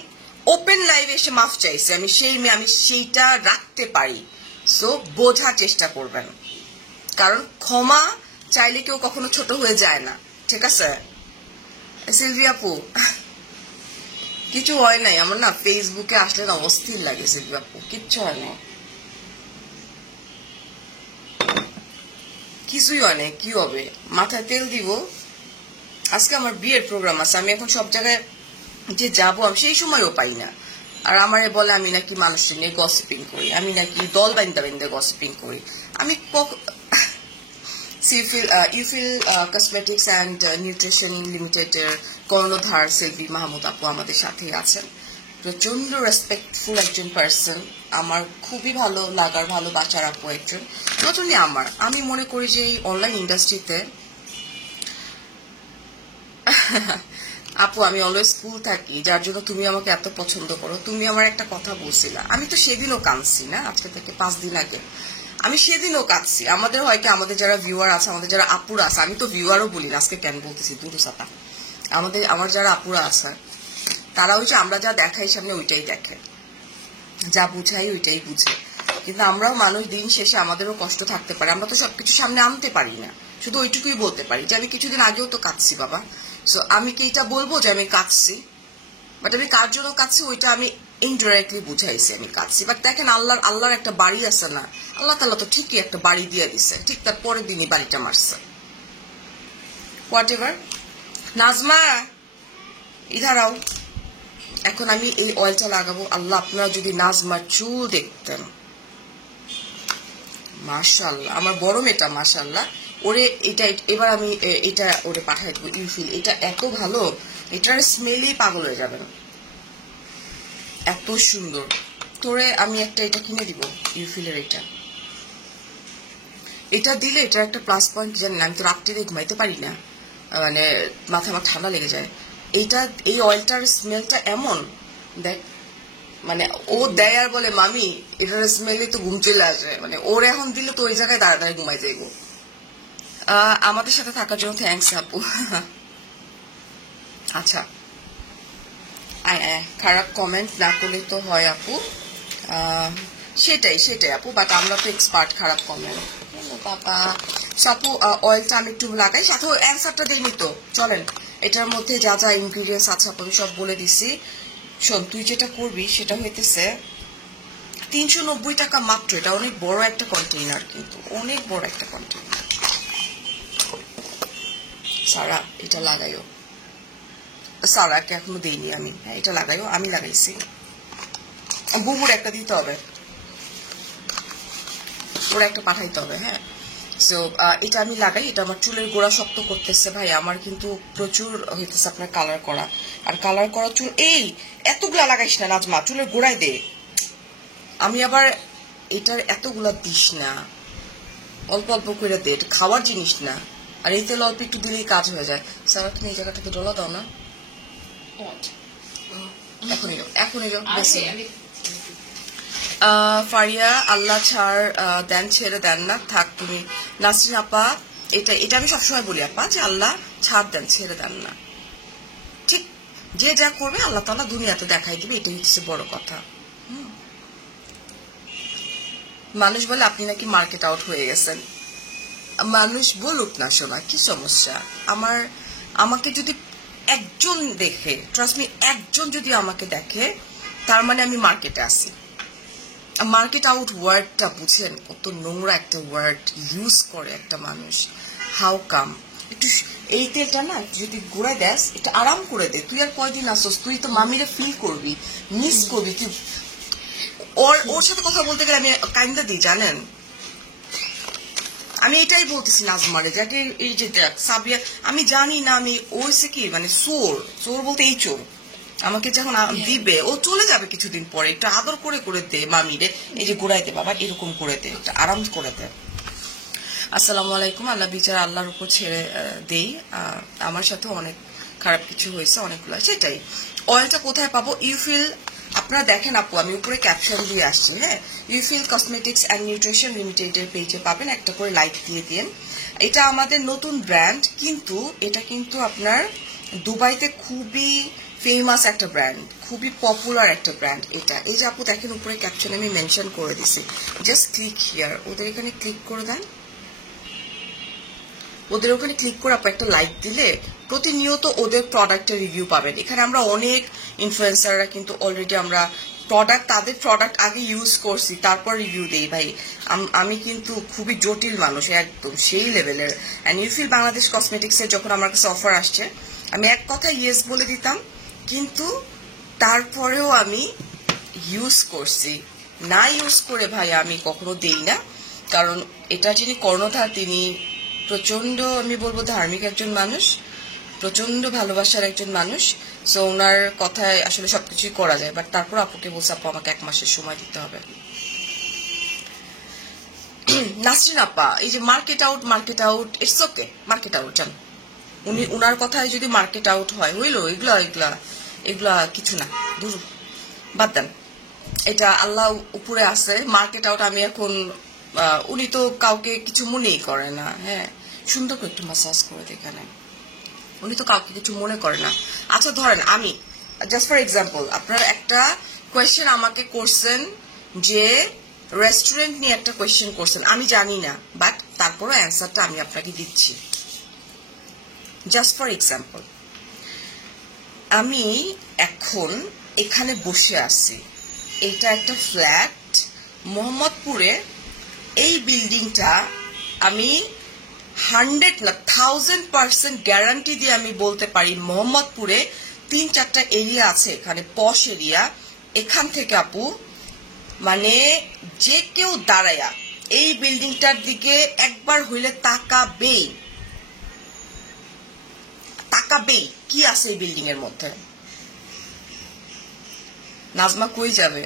ওপেন লাইভে এসে মাফ চাইছি, আমি সেইটা রাখতে পারি। সো বোঝার চেষ্টা করবেন, কারণ ক্ষমা চাইলে কেউ কখনো ছোট হয়ে যায় না, ঠিক আছে? সিলভি আপু, কিছু হয় নাই আমার না, ফেসবুকে আসলে না অস্থির লাগে সিলভি আপু, কিচ্ছু হয় না, কিছুই হয় না। কি হবে, মাথায় তেল দিব। আজকে আমার বিয়ের প্রোগ্রাম আছে, আমি এখন সব জায়গায় যে যাবো আমি সেই সময়ও পাই না, আর আমারে বলে আমি নাকি মানুষের নিয়ে গসিপিং করি, আমি নাকি দল বাইন্দা বাইন্দা গসিপিং করি। আমি ইউফিল কসমেটিক্স অ্যান্ড নিউট্রিশন লিমিটেডের কর্ণধার সেলভি মাহমুদ আপু আমাদের সাথেই আছেন। প্রচন্ড রেসপেক্টফুল একজন পার্সন, আমার খুবই ভালো লাগার ভালোবাসার আপু একজন। নট অনলি আমার, আমি মনে করি যে এই অনলাইন ইন্ডাস্ট্রিতে আপু আমি অলওয়েজ স্কুল থাকি, যার জন্য তুমি আমাকে এত পছন্দ করো। তুমি আমার একটা কথা বলছিলা, আমি তো সেদিনও কাঁদছি না, আজকে থেকে 5 দিন আগে আমি সেদিনও কাঁদছি। আমাদের হয় কি, আমাদের যারা ভিউয়ার আছে, আমাদের যারা আপুরা আছে, আমি তো ভিউয়ারও বলি না, আজকে কেন বলতেছি দুটোসাটা, আমার যারা আপুরা আছে তারা ওই যে আমরা যা দেখাই সামনে ওইটাই দেখে, যা বুঝাই ওইটাই বুঝে। কিন্তু আমরাও মানুষ, দিন শেষে আমাদেরও কষ্ট থাকতে পারে, আমরা তো সবকিছু সামনে আনতে পারি না, শুধু ওইটুকুই বলতে পারি যে আমি কিছুদিন আগেও তো কাঁদছি বাবা। সো আমি কি এটা বলবো যে আমি কাঁদছি, বাট আমি কার জন্য কাঁদছি ওইটা আমি ইনডাইরেক্টলি বুঝাইছি আমি কাঁদছি। বাট দেখেন আল্লাহর একটা বাড়ি আছে না, আল্লাহ তাআলা তো ঠিকই একটা বাড়ি দিয়ে দিছে, ঠিক তার পরের দিনই বাড়িটা মারছে। What ever. নাজমা ইধারাও, এখন আমি এই অয়েলটা লাগাবো। আল্লাহ, আপনারা যদি নাজমার চুল দেখতেন, মাশাআল্লাহ, আমার বড় মেয়েটা মাশাআল্লাহ, ওরে এটা এবার আমি এটা ওরে পাঠাই দেবো। ইউফিল এটা এত ভালো, এটার স্মেলেই পাগল হয়ে যাবেন, এত সুন্দর। তোরে আমি একটা এটা কিনে দিব, ইউফিলের এটা দিলে এটার একটা প্লাস পয়েন্ট জানেন, আমি তো রাত্রিরে ঘুমাইতে পারি না, মানে মাথা আমার ঠান্ডা লেগে যায়। এই অয়েলটার স্মেলটা এমন, দেখ মানে ও দেয় আর বলে মামি এটার স্মেলে তো ঘুম চলে আসে, মানে ওর এখন দিলে তো ওই জায়গায় দাঁড়া দাঁড়িয়ে ঘুমাই যাইবো। আমাদের সাথে থাকার জন্য থ্যাংকস আপু। আচ্ছা, খারাপ কমেন্ট না করলে তো হয় আপু, সেটাই আপু, বাট আমরা তো এক্সপার্ট খারাপ কমেন্ট। বাবা আপু অয়েলটা আমি একটু লাগাই, সাথে অ্যান্সারটা দিইনি তো, চলেন এটার মধ্যে যা যা ইনগ্রিডিয়েন্টস আছে আপু সব বলে দিছি। শোন, তুই যেটা করবি সেটা হইতেছে 390 টাকা মাত্র, এটা অনেক বড় একটা কন্টেইনার, কিন্তু অনেক বড় একটা কন্টেইনার। সারা এটা লাগাইও, সারাকে এখনো দেইনি আমি, হ্যাঁ এটা লাগাইও, আমি লাগাইছি। বুবুর একটা দিতে হবে, ওরা একটা পাঠাইতে হবে, হ্যাঁ। সো এটা আমি লাগাই, এটা আমার চুলের গোড়া শক্ত করতেছে ভাই, আমার কিন্তু প্রচুর হইতেছে আপনার কালার করা, আর কালার করা চুল এই এতগুলা লাগাইস না নাজমা, চুলের গোড়ায় দে। আমি আবার এটার এতগুলা দিস না, অল্প অল্প করে দে, এটা খাওয়ার জিনিস না, আর এই তেল অল্প একটু দিলেই কাজ হয়ে যায়। সারা তুমি এই জায়গাটাকে ডলা দাও না, এখনই যাও বেশি। ফারিয়া আল্লাহ ছাড় দেন, ছেড়ে দেন না, থাক তুমি। নাসরিন আপা এটা আমি সবসময় বলি আপা, যে আল্লাহ ছাড় দেন, ছেড়ে দেন না, ঠিক যে যা করবে আল্লাহ তাআলা দুনিয়াতে দেখাই দিবে, এটাই হচ্ছে বড় কথা। মানুষ বলে আপনি নাকি মার্কেট আউট হয়ে গেছেন, মানুষ বলুক না, শোনা কি সমস্যা, আমাকে যদি একজন দেখে, ট্রাস্ট মি, একজন যদি আমাকে দেখে তার মানে আমি মার্কেটে আসি। মার্কেট আউট ওয়ার্ডটা বুঝেন কত নোংরা একটা ওয়ার্ড ইউজ করে একটা মানুষ। হাউ কাম, একটু এই তেলটা না যদি গোড়ায় দেস, একটু আরাম করে দে। তুই আর কয়দিন আসস, তুই তো মামিরে ফিল করবি, মিস করবি, তুই ওর সাথে কথা বলতে গেলে আমি কাইন্দা দিই জানেন। আমি এটাই বলতেছি নাজমারে, যাকে এই যে সাবিয়া, আমি জানি না আমি ওইসে কি মানে চোর বলতে এই চোর, আমাকে যখন দিবে ও চলে যাবে কিছুদিন পরে, একটু আদর করে করে দে মামিরে, এই যে গোড়াই দে বাবা, এরকম করে দে, একটু আরাম করে দে। আসসালামু আলাইকুম, আল্লাহ বিচার আল্লাহর উপর ছেড়ে দেই। আমার সাথে অনেক খারাপ কিছু হয়েছে, অনেকগুলো। সেটাই অয়েলটা কোথায় পাবো? ইউফিল, আপনারা দেখেন আপু আমি উপরে ক্যাপশন দিয়ে আসছি, হ্যাঁ, ইউফিল কসমেটিক্স অ্যান্ড নিউট্রিশন লিমিটেডের পেজে পাবেন, একটা করে লাইক দিয়ে দিন। এটা আমাদের নতুন ব্র্যান্ড, কিন্তু এটা কিন্তু আপনার দুবাইতে খুবই ফেমাস একটা ব্র্যান্ড, খুবই পপুলার একটা ব্র্যান্ড এটা। এই যে আপু দেখেন উপরে ক্যাপশনে আমি মেনশন করে দিছি, জাস্ট ক্লিক হিয়ার, ওদের এখানে ক্লিক করে দেন, ওদের ওখানে ক্লিক করে আপনি একটা লাইক দিলে প্রতিনিয়ত ওদের প্রোডাক্টের রিভিউ পাবেন। এখানে আমরা অনেক ইনফ্লুয়েন্সাররা কিন্তু অলরেডি আমরা তাদের প্রোডাক্ট আগে ইউজ করছি, তারপর রিভিউ দেই ভাই। আমি কিন্তু খুবই জটিল মানুষ, একদম সেই লেভেলের। অ্যান্ড ইউফিল বাংলাদেশ কসমেটিক্সের যখন আমার কাছে অফার আসছে, আমি এক কথা ইয়েস বলে দিতাম, কিন্তু তারপরেও আমি ইউজ করছি, না ইউজ করে ভাই আমি কখনো দেই না। কারণ এটা যিনি কর্ণধার তিনি প্রচন্ড, আমি বলবো ধার্মিক একজন মানুষ, প্রচন্ড ভালোবাসার একজন মানুষ। সো ওনার কথায় আসলে সবকিছুই করা যায়। বাট তারপর আপুকে বলছে আপু আমাকে 1 মাসের সময় দিতে হবে। নাসরিন আপা এই যে market out it's okay, market out যান, উনি উনার কথায় যদি মার্কেট আউট হয় হইলো, এগুলা কিছু না, দূর বাদ দেন, এটা আল্লাহ উপরে আছে। মার্কেট আউট আমি এখন উনি তো কাউকে কিছু মনেই করে না। হ্যাঁ, সুন্দর করে একটু মাসাজ করে এখানে, উনি তো কাউকে কিছু মনে করে না। আচ্ছা ধরেন আমি জাস্ট ফর এক্সাম্পল, আপনারা একটা কোয়েশ্চেন আমাকে করছেন যে রেস্টুরেন্ট নিয়ে একটা কোয়েশ্চেন করছেন, আমি জানি না, বাট তারপরে অ্যান্সারটা আমি আপনাকে দিচ্ছি। জাস্ট ফর এক্সাম্পল, আমি এখন এখানে বসে আছি, এটা একটা ফ্ল্যাট মোহাম্মদপুরে। এই বিল্ডিংটা আমি 100 না 1000% গ্যারান্টি দিয়ে আমি বলতে পারি মোহাম্মদপুরে 3-4টা এরিয়া আছে এখানে পশ এরিয়া, এখান থেকে আপু মানে যে কেউ দাঁড়ায়া এই বিল্ডিংটার দিকে একবার হইলে তাকাবেই, কি আছে এই বিল্ডিং এর মধ্যে। নাজমা কই যাবে?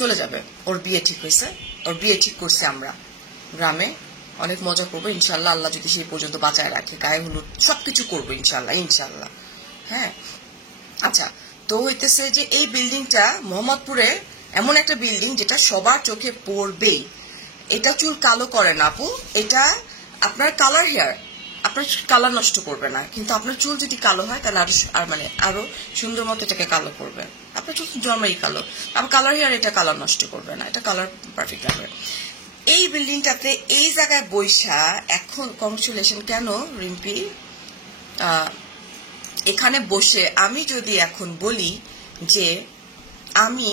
চলে যাবে, ওর বিয়ে ঠিক হয়েছে, ওর বিয়ে ঠিক করছে আমরা গ্রামে, অনেক মজা করবো ইনশাল্লাহ, আল্লাহ যদি সেই পর্যন্ত বাঁচায় রাখে, গায়ে হলুদ সবকিছু করবো ইনশাল্লাহ। হ্যাঁ আচ্ছা, তো হইতেছে যে এই বিল্ডিংটা মোহাম্মদপুরে এমন একটা বিল্ডিং যেটা সবার চোখে পড়বেই। এটা চুল কালো করে না আপু, এটা আপনার কালার হেয়ার, আপনার কালার নষ্ট করবে না, কিন্তু আপনার চুল যদি কালো হয় তাহলে আরো সুন্দর মতো এটাকে কালো করবে। আপনার চুল জন্মাই কালো, আপনার কালার হেয়ার এটা কালার নষ্ট করবে না, এটা কালার পারফেক্ট লাগবে। এই বিল্ডিংটাতে এই জায়গায় বৈশা এখন কংগ্রেচুলেশন কেন রিম্পি, এখানে বসে আমি যদি এখন বলি যে আমি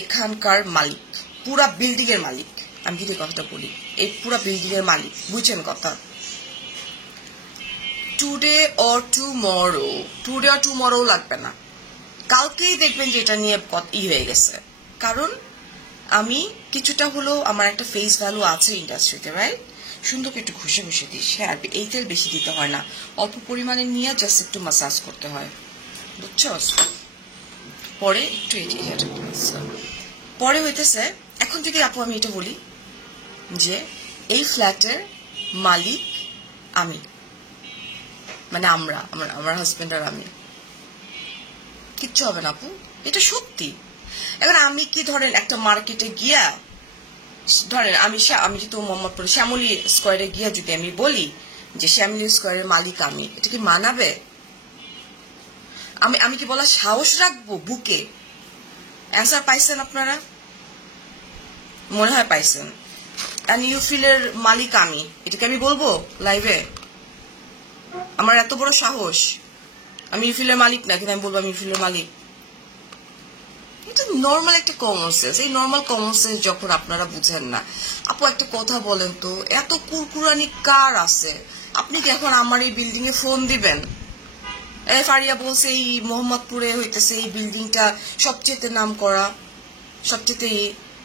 এখানকার মালিক, পুরা বিল্ডিং এর মালিক, আমি যদি কথাটা বলি এই পুরা বিল্ডিং এর মালিক, বুঝছেন কথা, টুডে অর টুমরো লাগবে না, কালকেই দেখবেন যে এটা নিয়ে হয়ে গেছে। কারণ আমি কিছুটা হলেও আমার একটা ফেস ভ্যালু আছে ইন্ডাস্ট্রিতে, রাইট? সুন্দর একটু ঘষে দিস। হ্যাঁ, আর এই তেল বেশি দিতে হয় না, অল্প পরিমাণে নিয়ে জাস্ট একটু মাসাজ করতে হয়, বুঝছো? পরে একটু পরে হইতেছে এখন যদি আপু আমি এটা বলি যে এই ফ্ল্যাটের মালিক আমি, মানে আমার হাজবেন্ড আর আমি, কিচ্ছু হবে না আপু, এটা সত্যি। এখন আমি কি ধরেন একটা মার্কেটে গিয়া, ধরেন আমি যেহেতু মোহাম্মদপুরে শ্যামলী স্কোয়ারে গিয়া যদি আমি বলি যে শ্যামলী স্কোয়ারের মালিক আমি, এটা কি মানাবে? আমি কি বলার সাহস রাখবো বুকে? অ্যান্সার পাইছেন আপনারা? মনে হয় পাইছেন। ইউফিলের মালিক আমি, এটাকে আমি বলবো লাইভে? আমার এত বড় সাহস, আমি ইউফিলের মালিক না, কিন্তু আমি বলবো আমি ইউফিলের মালিক? এটা নর্মাল একটা কমন সেন্স। এই নর্মাল কমন সেন্স যখন আপনারা বুঝেন না, আপু একটা কথা বলেন তো, এত কুরকুরানি কার আছে? আপনি কি এখন আমার এই বিল্ডিং এ ফোন দিবেন? ফারিয়া বলছে এই মোহাম্মদপুরে হইতেছে এই বিল্ডিংটা সবচেয়ে নাম করা, সবচেয়ে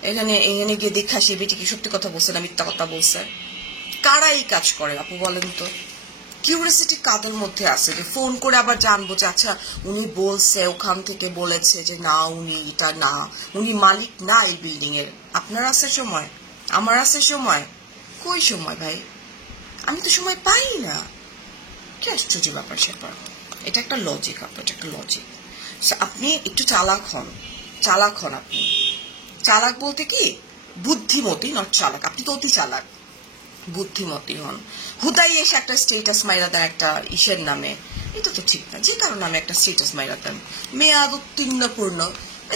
এখানে গিয়ে দেখা সে বেটি কি সত্যি কথা বলছে না মিথ্যা কথা বলছে? কারা এই কাজ করে আপু বলেন তো? কিউরিয়াসিটি কাদের মধ্যে আছে যে ফোন করে আবার জানবো যে আচ্ছা উনি বলছে, ওখান থেকে বলেছে যে না উনি এটা না, উনি মালিক না এই বিল্ডিং এর। আপনার আছে সময়, আমার আছে সময়, কই সময় ভাই? আমি তো সময় পাই না। কি আশ্চর্য ব্যাপার স্যাপার, এটা একটা লজিক আপু, এটা একটা লজিক। আপনি একটু চালাক হন আপনি। চালাক বলতে কি বুদ্ধিমতী, নট চালাক। আপনি তো অতি চালাক, বুদ্ধিমতী হন। হুদাই এসে একটা স্টেটাস মাইরা দেন একটা ইসের নামে, এটা তো ঠিক না। যে কারো নামে একটা স্টেটাস মাইরা দেন, মেয়াদ উত্তীর্ণপূর্ণ।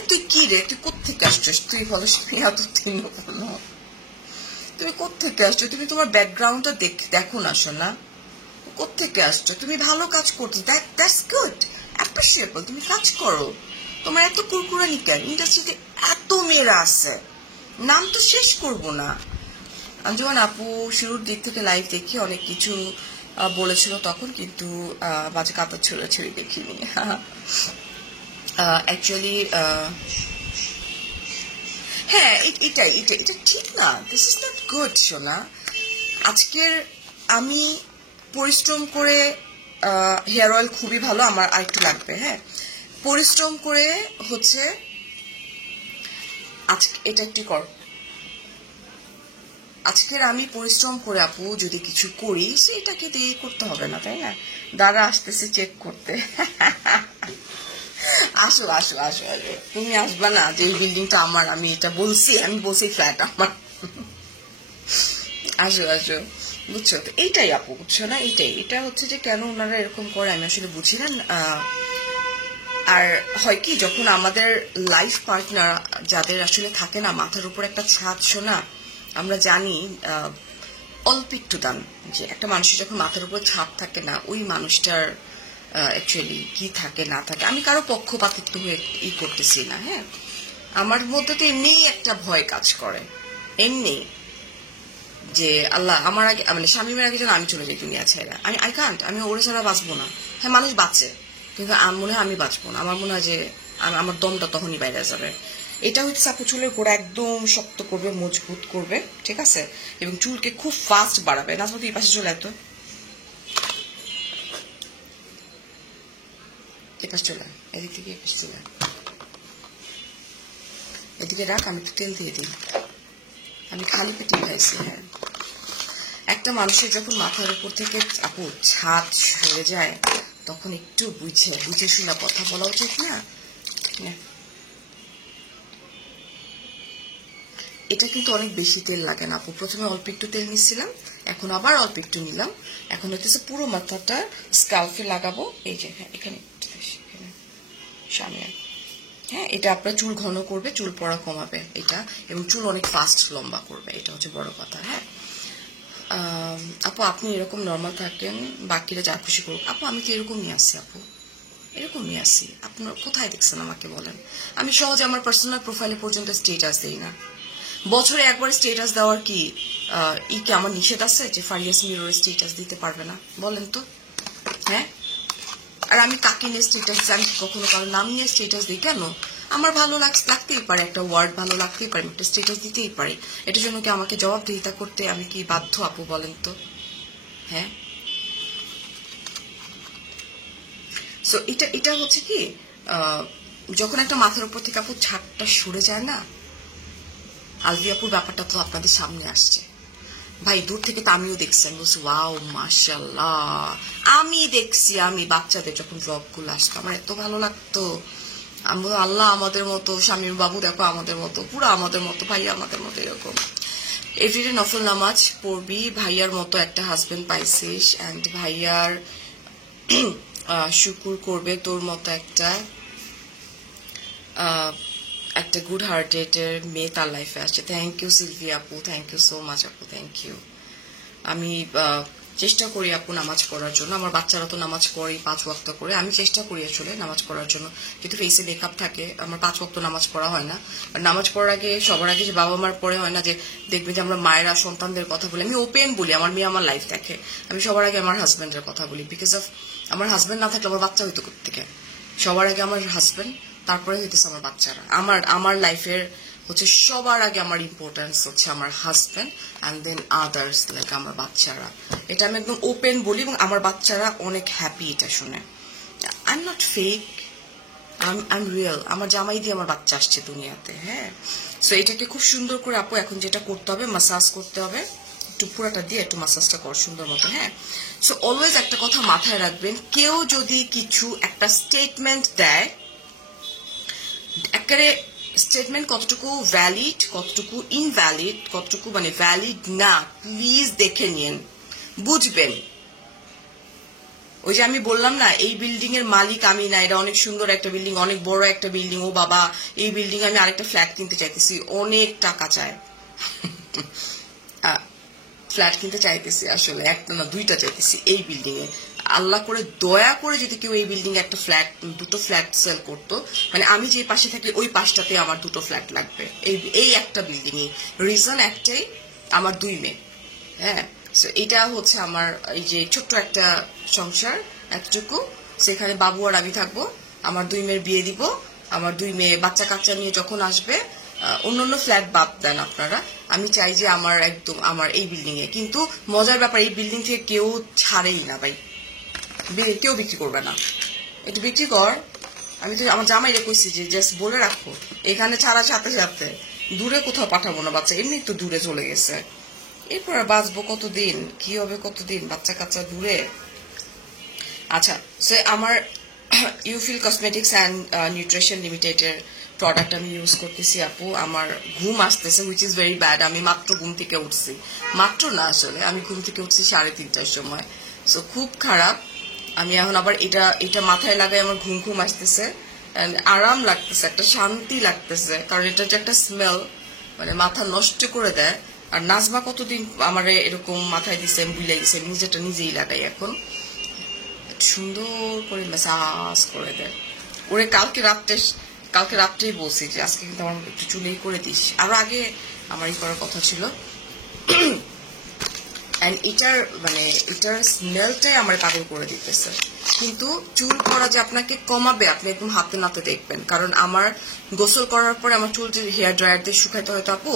তুই কি রে, তুই কোত্থেকে আসছিস? তুই বলিস মেয়াদ উত্তীর্ণপূর্ণ, তুমি কোত্থেকে আসছো? তুমি তোমার ব্যাকগ্রাউন্ডটা দেখো না শোনা, কোত্থেকে আসছো? তুমি ভালো কাজ করছো, দ্যাটস গুড, অ্যাপ্রিসিয়েবল, তুমি কাজ করো। তোমার এত কুরকুরানি কেন? ইন্ডাস্ট্রিতে এত মেয়েরা আছে, নাম তো শেষ করবো না। আমি যখন আপু শুরুর দিক থেকে লাইভ দেখি অনেক কিছু বলেছিল তখন, কিন্তু বাজে কাপড় ছেড়ে দেখিনি। অ্যাকচুয়ালি হ্যাঁ, এটা এটা এটা ঠিক না, দিস ইজ নট গুড সোনা। আজকের আমি পরিশ্রম করে, হেয়ার অয়েল খুবই ভালো, আমার আরেকটু লাগবে। হ্যাঁ, পরিশ্রম করে হচ্ছে আজকে এটা একটু কর। আজকের আমি পরিশ্রম করে আপু যদি কিছু করি সেটাকে দিয়ে করতে হবে না, তাই না? দাদা আসতেছে চেক করতে। আসো আসো আসো আসো, তুমি আসবা না যে এই বিল্ডিংটা আমার, আমি এটা বলছি, আমি বলছি ফ্ল্যাট আমার। আসো আসো, বুঝছো তো? এইটাই আপু, বুঝছো না? এইটাই, এটা হচ্ছে যে কেন ওনারা এরকম করে আমি আসলে বুঝি না। আর হয় কি, যখন আমাদের লাইফ পার্টনার যাদের আসলে থাকে না মাথার উপর একটা ছাদ, শোনা, আমরা জানি অল্প একটু দাম, যে একটা মানুষের যখন মাথার উপর ছাদ থাকে না, ওই মানুষটার অ্যাকচুয়ালি কি থাকে না থাকে। আমি কারো পক্ষপাতিত্ব হয়ে করতেছি না। হ্যাঁ, আমার মধ্যে তো এমনিই একটা ভয় কাজ করে, এমনি যে আল্লাহ আমার আগে, মানে স্বামীমের আগে যেন আমি চলে যাই দুনিয়া ছেড়ে। আই কান্ট, আমি ওরা ছাড়া বাঁচবো না। হ্যাঁ, মানুষ বাঁচে, কিন্তু মনে হয় আমি বাঁচবো না। আমার মনে হয় যে আমার দমটা তখনই বাইরে যাবে। এটা হচ্ছে আপু চুলের গোড়া একদম শক্ত করবে, মজবুত করবে, ঠিক আছে? এবং চুলকে খুব ফাস্ট বাড়াবে। নাজমা তুই এই পাশে চলে এত, এই পাশে চলে, এদিক থেকে এই পাশে চলে, এদিকে রাখ, আমি একটু তেল দিয়ে দিই। আমি খালি পেটে খাইছি। হ্যাঁ, একটা মানুষের যখন মাথার উপর থেকে আপু ছাদ সরে যায়, তখন একটু বুঝে শুনে কথা বলা উচিত না? এটা কিন্তু অনেক বেশি তেল লাগে না আপু। প্রথমে অল্প একটু তেল নিচ্ছিলাম, এখন আবার অল্প একটু নিলাম। এখন হচ্ছে পুরো মাথাটা স্কাল্ফে লাগাবো। এই যে, হ্যাঁ, এখানে সামনে। হ্যাঁ, এটা আপনার চুল ঘন করবে, চুল পড়া কমাবে এটা, এবং চুল অনেক ফাস্ট লম্বা করবে, এটা হচ্ছে বড় কথা। হ্যাঁ আপু, আপনি এরকম নর্মাল থাকেন, বাকিরা যা খুশি করুক। আপু, আমি তো এরকমই আছি আপু, এরকমই আছি। আপনার কোথায় দেখছেন আমাকে বলেন? আমি সহজে আমার পার্সোনাল প্রোফাইলে পর্যন্ত স্টেটাস দিই না। বছরে একবার স্টেটাস দেওয়ার কি আমার নিষেধ আছে যে ফারিয়াস মিরর স্টেটাস দিতে পারবে না? বলেন তো। হ্যাঁ, আর আমি কাকে নিয়ে স্টেটাস দিই? আমি কখনো কারো নাম নিয়ে স্টেটাস দিই কেন? আমার ভালো লাগতেই পারে, একটা ওয়ার্ড ভালো লাগতেই পারে, একটা স্টেটাস দিতেই পারি। এটার জন্য কি আমাকে জবাবদিহিতা করতে আমি কি বাধ্য আপু, বলেন তো? হ্যাঁ, সো এটা হচ্ছে কি, যখন একটা মাথার উপর থেকে আপু ছাদটা সরে যায় না, আলভি আপুর ব্যাপারটা তো আপনাদের সামনে আসছে ভাই, দূর থেকে তো আমিও দেখছি, বলছি ওয়াও মাশাআল্লাহ। আমি দেখছি, আমি বাচ্চাদের যখন ড্রপ গুলো আসতো আমার এত ভালো লাগতো। আমি আল্লাহ আমাদের মতো, স্বামীর বাবু দেখো আমাদের মতো, পুরো আমাদের মতো, ভাইয়া আমাদের মতো, এরকম এভরিডে নফল নামাজ পড়বি, ভাইয়ার মতো একটা হাজবেন্ড পাইছিস, অ্যান্ড ভাইয়ার শুকুর করবে তোর মতো একটা একটা গুড হার্টেডের মেয়ে তার লাইফে আসছে। থ্যাংক ইউ সিলভি আপু, থ্যাংক ইউ সো মাচ আপু, থ্যাংক ইউ। আমি চেষ্টা করি আপু নামাজ পড়ার জন্য, আমার বাচ্চারা তো নামাজ পড়ে 5 ওয়াক্ত করে, আমি চেষ্টা করি আসলে নামাজ পড়ার জন্য, কিন্তু ফেসে মেকআপ থাকে, আমার 5 ওয়াক্ত নামাজ পড়া হয় না। আর নামাজ পড়ার আগে, সবার আগে যে বাবা মার পড়ে হয় না, যে দেখবে যে আমরা মায়েরা সন্তানদের কথা বলি, আমি ওপেন বলি, আমার মেয়ে আমার লাইফ দেখে, আমি সবার আগে আমার হাজব্যান্ডের কথা বলি, বিকজ অফ আমার হাজব্যান্ড না থাকলে আমার বাচ্চা হইতো কোত্থেকে? সবার আগে আমার হাজব্যান্ড, তারপরে হইতেছে আমার বাচ্চারা। আমার লাইফের হচ্ছে সবার আগে আমার ইম্পর্টেন্স হচ্ছে আমার husband, and then others, like আমার বাচ্চারা। এটা আমি একদম ওপেন বলি, এবং আমার বাচ্চারা অনেক হ্যাপি এটা শুনে। I am not fake, I am real. আমার জামাই দিয়ে আমার বাচ্চা আসছে দুনিয়াতে। হ্যাঁ, সো এটাকে খুব সুন্দর করে আপু এখন যেটা করতে হবে, মাসাজ করতে হবে, একটু পুরাটা দিয়ে একটু মাসাজটা কর সুন্দর মতো। হ্যাঁ, সো অলওয়েজ একটা কথা মাথায় রাখবেন, কেউ যদি কিছু একটা স্টেটমেন্ট দেয়, একেবারে স্টেটমেন্ট কতটুকু ভ্যালিড, কতটুকু ইনভ্যালিড, কতটুকু মানে ভ্যালিড না, প্লিজ দেখে নিন, বুঝবেন। ওই যে আমি বললাম না, এই বিল্ডিং এর মালিক আমি না, এটা অনেক সুন্দর একটা বিল্ডিং, অনেক বড় একটা বিল্ডিং, ও বাবা এই বিল্ডিং আমি আরেকটা ফ্ল্যাট কিনতে চাইতেছি, অনেক টাকা চায়। ফ্ল্যাট কিনতে চাইতেছি, আসলে একটা না 2টা চাইতেছি এই বিল্ডিং এ। আল্লাহ করে দয়া করে যদি কেউ এই বিল্ডিং এ একটা ফ্ল্যাট, 2টো ফ্ল্যাট সেল করতো, মানে আমি যে পাশে থাকি ওই পাশটাতে আমার 2টো ফ্ল্যাট লাগবে এই একটা বিল্ডিং এ। রিজন একটাই, আমার 2 মেয়ে। হ্যাঁ, এটা হচ্ছে আমার এই যে ছোট্ট একটা সংসার এতটুকু, সেখানে বাবু আর আমি থাকবো, আমার 2 মেয়ের বিয়ে দিব, আমার 2 মেয়ে বাচ্চা কাচ্চা নিয়ে যখন আসবে, অন্যান্য ফ্ল্যাট বাদ দেন আপনারা, আমি চাই যে আমার একদম আমার এই বিল্ডিং এ, কিন্তু মজার ব্যাপার এই বিল্ডিং থেকে কেউ ছাড়েই না ভাই, কেউ বিক্রি করবে না, একটু বিক্রি কর। আমি তো আমার জামাইরে কইছি যে জাস্ট বলে রাখো, এখানে ছাড়া সাথে সাথে দূরে কোথাও পাঠাবো না, বাচ্চা এমনি তো দূরে চলে গেছে, এরপর বাঁচবো কতদিন, কি হবে কতদিন, বাচ্চা কাচ্চা দূরে। আচ্ছা, সে আমার ইউফিল কসমেটিক্স অ্যান্ড নিউট্রিশন লিমিটেডের প্রোডাক্ট আমি ইউজ করতেছি আপু। আমার ঘুম আসতেছে, হুইচ ইজ ভেরি ব্যাড। আমি মাত্র ঘুম থেকে উঠছি, মাত্র না আসলে আমি ঘুম থেকে উঠছি 3:30টার সময়, সো খুব খারাপ। আমি এখন আবার এটা মাথায় লাগাই, আমার ঘুম ঘুম আসতেছে, আরাম লাগতেছে, একটা শান্তি লাগতেছে, কারণ এটা যে একটা স্মেল মানে মাথা নষ্ট করে দেয়। আর নাজমা কতদিন আমার এরকম মাথায় দিছে, বুলাই দিছে, নিজেটা নিজেই লাগাই এখন, সুন্দর করে ম্যাসাজ করে দেয়। ওরে কালকে রাত্রেই বলছি যে আজকে কিন্তু আমার একটু চুলেই করে দিস, আরো আগে আমার করার কথা ছিল। এটার স্মেলটাই আমার পাগল করে দিতেছে। কিন্তু চুল করা যে আপনাকে কমাবে, আপনি একদম হাতে নাতে দেখবেন, কারণ আমার গোসল করার পরে আমার চুল যে হেয়ার ড্রায়ার দিয়ে শুকাইতে হয়তো আপু,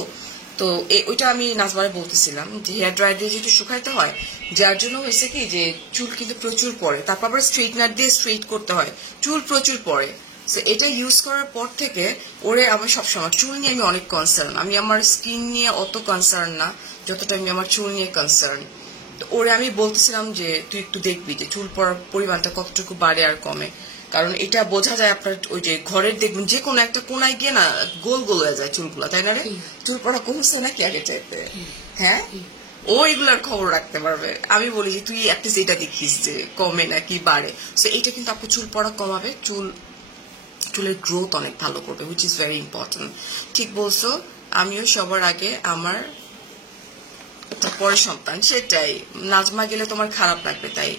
তো ওইটা আমি নাজমারে বলতেছিলাম যে হেয়ার ড্রায়ার দিয়ে যেহেতু শুকাইতে হয়, যার জন্য হয়েছে কি যে চুল কিন্তু প্রচুর পড়ে, তারপর আবার স্ট্রেটনার দিয়ে স্ট্রেট করতে হয়, চুল প্রচুর পড়ে। এটা ইউজ করার পর থেকে ওরে আমার সবসময় চুল নিয়ে আমি অনেক কনসার্ন, আমি আমার স্কিন নিয়ে অত কনসার্ন না যতটা আমি আমার চুল নিয়ে কনসার্ন। তো ওরে আমি বলতেছিলাম যে তুই একটু দেখবি যে চুল পড়ার পরিমাণটা কতটুকু বাড়ে আর কমে, কারণ এটা বোঝা যায় আপনার ওই যে ঘরের দেখবেন যে কোনো একটা কোনায় গিয়ে না গোল গোল হয়ে যায় চুলগুলা, তাই না রে? চুল পড়া কমছে নাকি আগে চাইতে? হ্যাঁ, ও এগুলার খবর রাখতে পারবে। আমি বলি যে তুই অ্যাটলিস্ট এটা দেখিস যে কমে নাকি বাড়ে। সো এটা কিন্তু আপু চুল পড়া কমাবে, চুলের গ্রোথ অনেক ভালো করবে, হুইচ ইজ ভেরি ইম্পর্টেন্ট। ঠিক বলছো, আমিও সবার আগে আমার পরের সন্তান, সেটাই। নাজমা গেলে তোমার খারাপ লাগবে, তাই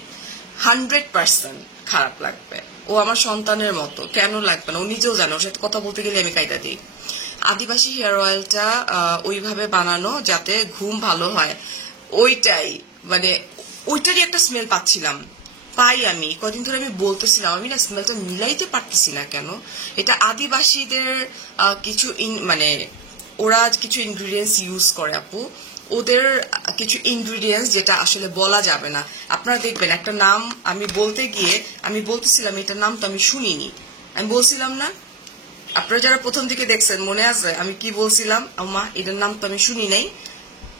100% খারাপ লাগবে। ও আমার সন্তানের মতো, কেন লাগবে না? ও নিজেও জানে, ওর সাথে কথা বলতে গেলে আমি কায়দা দিই। আদিবাসী হেয়ার অয়েলটা ওইভাবে বানানো যাতে ঘুম ভালো হয়, ওইটাই মানে ওইটারই একটা স্মেল পাই আমি কদিন ধরে। আমি বলতেছিলাম আমি না স্মেলটা মিলাইতে পারতেছি না কেন। এটা আদিবাসীদের কিছু মানে ওরা কিছু ইনগ্রিডিয়েন্টস ইউজ করে আপু, ওদের কিছু ইনগ্রিডিয়েন্টস যেটা আসলে বলা যাবে না। আপনারা দেখবেন একটা নাম আমি বলতে গিয়ে আমি বলতেছিলাম এটার নাম তো আমি শুনিনি, আমি বলছিলাম না? আপনারা যারা প্রথম দিকে দেখছেন মনে আছে আমি কি বলছিলাম? আমা এটার নাম তো আমি শুনি নাই,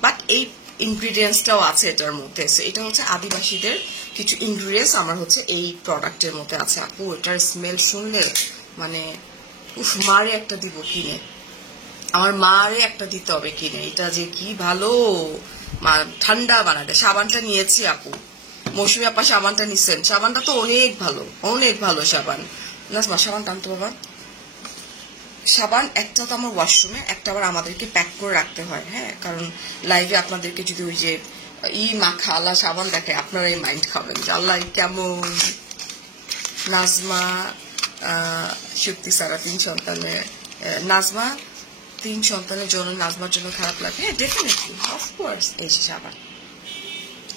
বাট এই ইনগ্রিডিয়েন্টসটাও আছে এটার মধ্যে। এটা হচ্ছে আদিবাসীদের কিছু ইনগ্রিডিয়েন্টস আমার হচ্ছে এই প্রোডাক্টের মধ্যে আছে আপু। এটার স্মেল শুনলে মানে মারে একটা দিব কিনে, আমার মারে একটা দিতে হবে কিনে, এটা যে কি ভালো ঠান্ডা বানাতে। সাবানটা নিয়েছি আপু, মৌসুমী আপা সাবানটা নিচ্ছেন, সাবানটা তো অনেক ভালো সাবান। নাজমা সাবান টানতো বাবা। সাবান একটা তো আমার ওয়াশরুমে, একটা আবার আমাদেরকে প্যাক করে রাখতে হয়, হ্যাঁ, কারণ লাইভে আপনাদেরকে যদি ওই যে মাখা আল্লাহ সাবান দেখে আপনারাই মাইন্ড খাবেন যে আল্লাহ কেমন। নাজমা শক্তি সারা 3 সন্তানের, নাজমা 3 সন্তানের জন্য নাজমার জন্য খারাপ লাগে? হ্যাঁ, ডেফিনেটলি, অফকোর্স। এই সাবান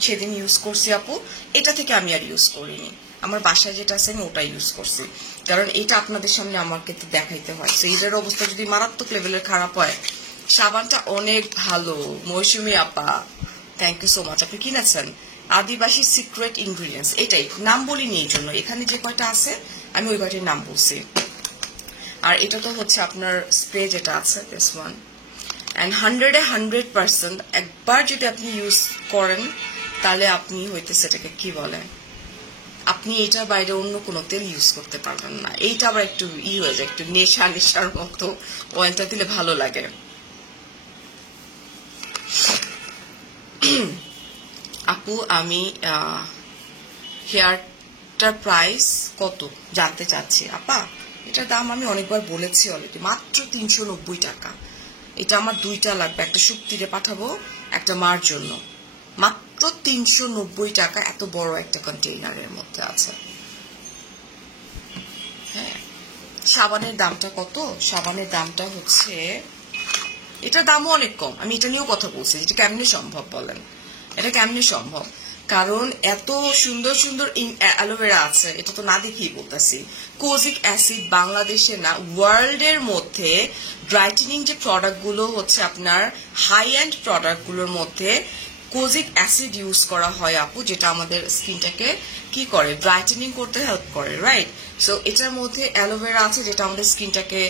সেদিন ইউজ করছি আপু, এটা থেকে আমি আর ইউজ করিনি। আমার বাসায় যেটা আছে আমি ওটা ইউজ করছি, কারণ এটা আপনাদের সামনে আমাকে তো দেখাইতে হয়। এইটার অবস্থা যদি মারাত্মক লেভেলের খারাপ হয়, সাবানটা অনেক ভালো। মৌসুমী আপা থ্যাংক ইউ সো মাচ, আপনি কিনেছেন। আদিবাসী সিক্রেট ইনগ্রিডিয়েন্টস, এটাই নাম বলিনি এই জন্য, এখানে যে কয়টা আছে আমি ওই কয়টার নাম বলছি। আর এটা তো হচ্ছে আপনার স্প্রে যেটা আছে দিস ওয়ান, অ্যান্ড 100% একবার যদি আপনি ইউজ করেন তাহলে আপনি হইতেছে এটাকে কি বলে, আপনি এটার বাইরে অন্য কোনো তেল ইউজ করতে পারবেন না। এইটা আবার একটু হয়ে যায়, একটু নেশার মতো। অয়েলটা দিলে ভালো লাগে। আপু আমি হেয়ারটার প্রাইস কত জানতে চাচ্ছি। আপা এটার দাম আমি অনেকবার বলেছি অলরেডি, মাত্র 390 টাকা। এটা আমার 2টা লাগবে, একটা শুক্তিরে পাঠাবো, একটা মার জন্য। মাত্র 390 টাকা, এত বড় একটা কন্টেইনারের মধ্যে আছে। হ্যাঁ, সাবানের দামটা কত? সাবানের দামটা হচ্ছে, এটার দামও অনেক কম। আমি এটা নিয়েও কথা বলছি, এটা কেমনে সম্ভব বলেন, এটা কেমনে সম্ভব? কারণ এত সুন্দর সুন্দর অ্যালোভেরা আছে, এটা তো না দেখেই বলতেছি। কোজিক অ্যাসিড বাংলাদেশে না, ওয়ার্ল্ডের মধ্যে ব্রাইটেনিং যে প্রোডাক্টগুলো হচ্ছে আপনার হাই এন্ড প্রোডাক্টগুলোর মধ্যে কোজিক অ্যাসিড ইউজ করা হয় আপু, যেটা আমাদের স্কিনটাকে কি করে, ব্রাইটেনিং করতে হেল্প করে, রাইট? সো এটার মধ্যে অ্যালোভেরা আছে যেটা আমাদের স্কিনটাকে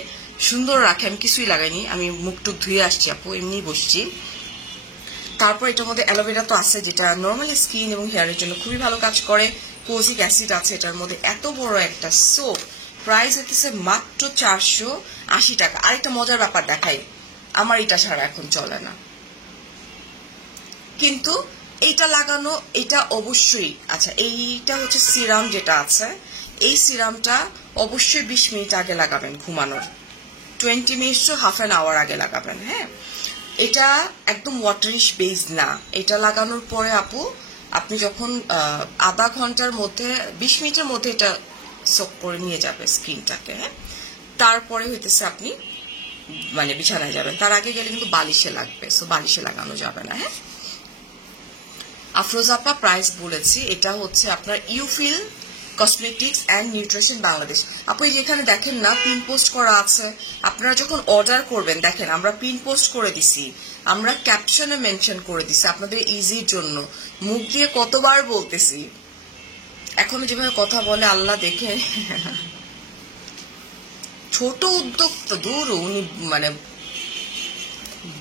সুন্দর রাখে। আমি কিছুই লাগাইনি, আমি মুখটুক ধুয়ে আসছি আপু, এমনি বসছি। তারপর এটার মধ্যে অ্যালোভেরা তো আছে যেটা নর্মালি স্কিন এবং হেয়ারের জন্য খুবই ভালো কাজ করে। কোজিক অ্যাসিড আছে এটার মধ্যে। এত বড় একটা সোপ, প্রাইস হচ্ছে মাত্র 480 টাকা। আরেকটা মজার ব্যাপার দেখাই, আমার এটা ছাড়া এখন চলে না, কিন্তু এইটা লাগানো, এটা অবশ্যই, আচ্ছা এইটা হচ্ছে সিরাম যেটা আছে, এই সিরামটা অবশ্যই 20 মিনিট আগে লাগাবেন ঘুমানোর, 20 minute to half an hour আগে লাগাবেন। হ্যাঁ, এটা একদম ওয়াটারিশ বেস না। এটা লাগানোর পরে আপু আপনি যখন আধা ঘন্টার মধ্যে 20 মিনিটের মধ্যে এটা সোক করে নিয়ে যাবে স্কিনটাকে। হ্যাঁ, তারপরে হইতেছে আপনি মানে বিছানায় যাবেন, তার আগে গেলে কিন্তু বালিশে লাগবে, সো বালিশে লাগানো যাবে না। হ্যাঁ, আফরোজাপা প্রাইস বলেছি, এটা হচ্ছে আপনার ইউফিল কসমেটিক্স অ্যান্ড নিউট্রিশন বাংলাদেশ। আপনি যেখানে দেখেন না পিন পোস্ট করা আছে, আপনারা যখন অর্ডার করবেন দেখেন আমরা পিন পোস্ট করে দিছি, আমরা ক্যাপশনে মেনশন করে দিছি আপনাদের ইজির জন্য। মুখ দিয়ে কতবার বলতেছি, এখনো যেভাবে কথা বলে আল্লাহ দেখে। ছোট উদ্যোক্তা দূর, উনি মানে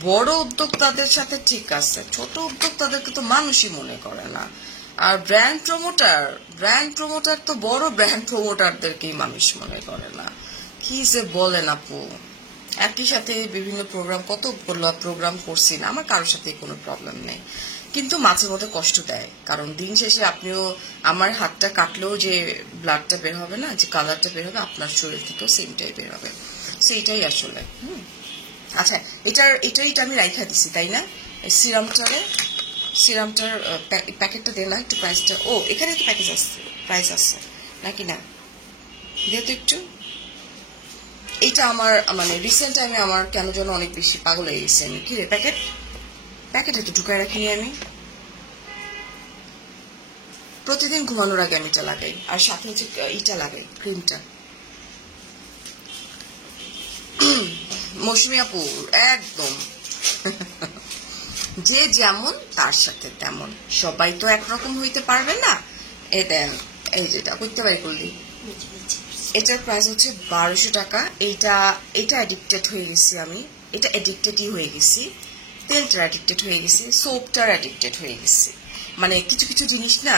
বড় উদ্যোক্তাদের সাথে ঠিক আছে, ছোট উদ্যোক্তাদেরকে তো মানুষই মনে করে না। আর ব্র্যান্ড প্রমোটার তো বড় ব্র্যান্ড প্রমোটারদেরকেই মানুষ মনে করে না। কি যে বলেন আপু, একই সাথে বিভিন্ন প্রোগ্রাম, কতগুলো প্রোগ্রাম করছি না, আমার কারোর সাথে কোনো প্রবলেম নেই, কিন্তু মাঝে মধ্যে কষ্ট দেয়। কারণ দিন শেষে আপনিও আমার হাতটা কাটলেও যে ব্লাডটা বের হবে না, যে কালারটা বের হবে, আপনার শরীর থেকেও সেমটাই বের হবে। সেইটাই আসলে। আচ্ছা, এটাই আমি রাইখা দিছি, তাই না? সিরামটার প্যাকেটটা দিলাম একটু, প্রাইসটা ও এখানে কি প্যাকেজ আসছে, প্রাইস আসছে নাকি না, যেহেতু একটু এটা আমার মানে রিসেন্ট টাইমে আমার কেন যেন অনেক বেশি পাগল হয়ে গেছে। আমি কি রে প্যাকেটে তো ঢুকায় রাখিনি, আমি প্রতিদিন ঘুমানোর আগে আমি এটা লাগাই, আর সাথে হচ্ছে ইটা লাগাই, ক্রিমটা। মৌসুমী আপু একদম যে যেমন তার সাথে তেমন, সবাই তো একরকম হইতে পারবে না। এই দেন, এই যেটা করতে পারি করলি, এটার প্রাইস হচ্ছে 1200 টাকা। এটা অ্যাডিক্টেড হয়ে গেছি আমি, এটা অ্যাডিক্টেডই হয়ে গেছি, তেলটার অ্যাডিক্টেড হয়ে গেছি, সোপটার অ্যাডিক্টেড হয়ে গেছি। মানে কিছু কিছু জিনিস না,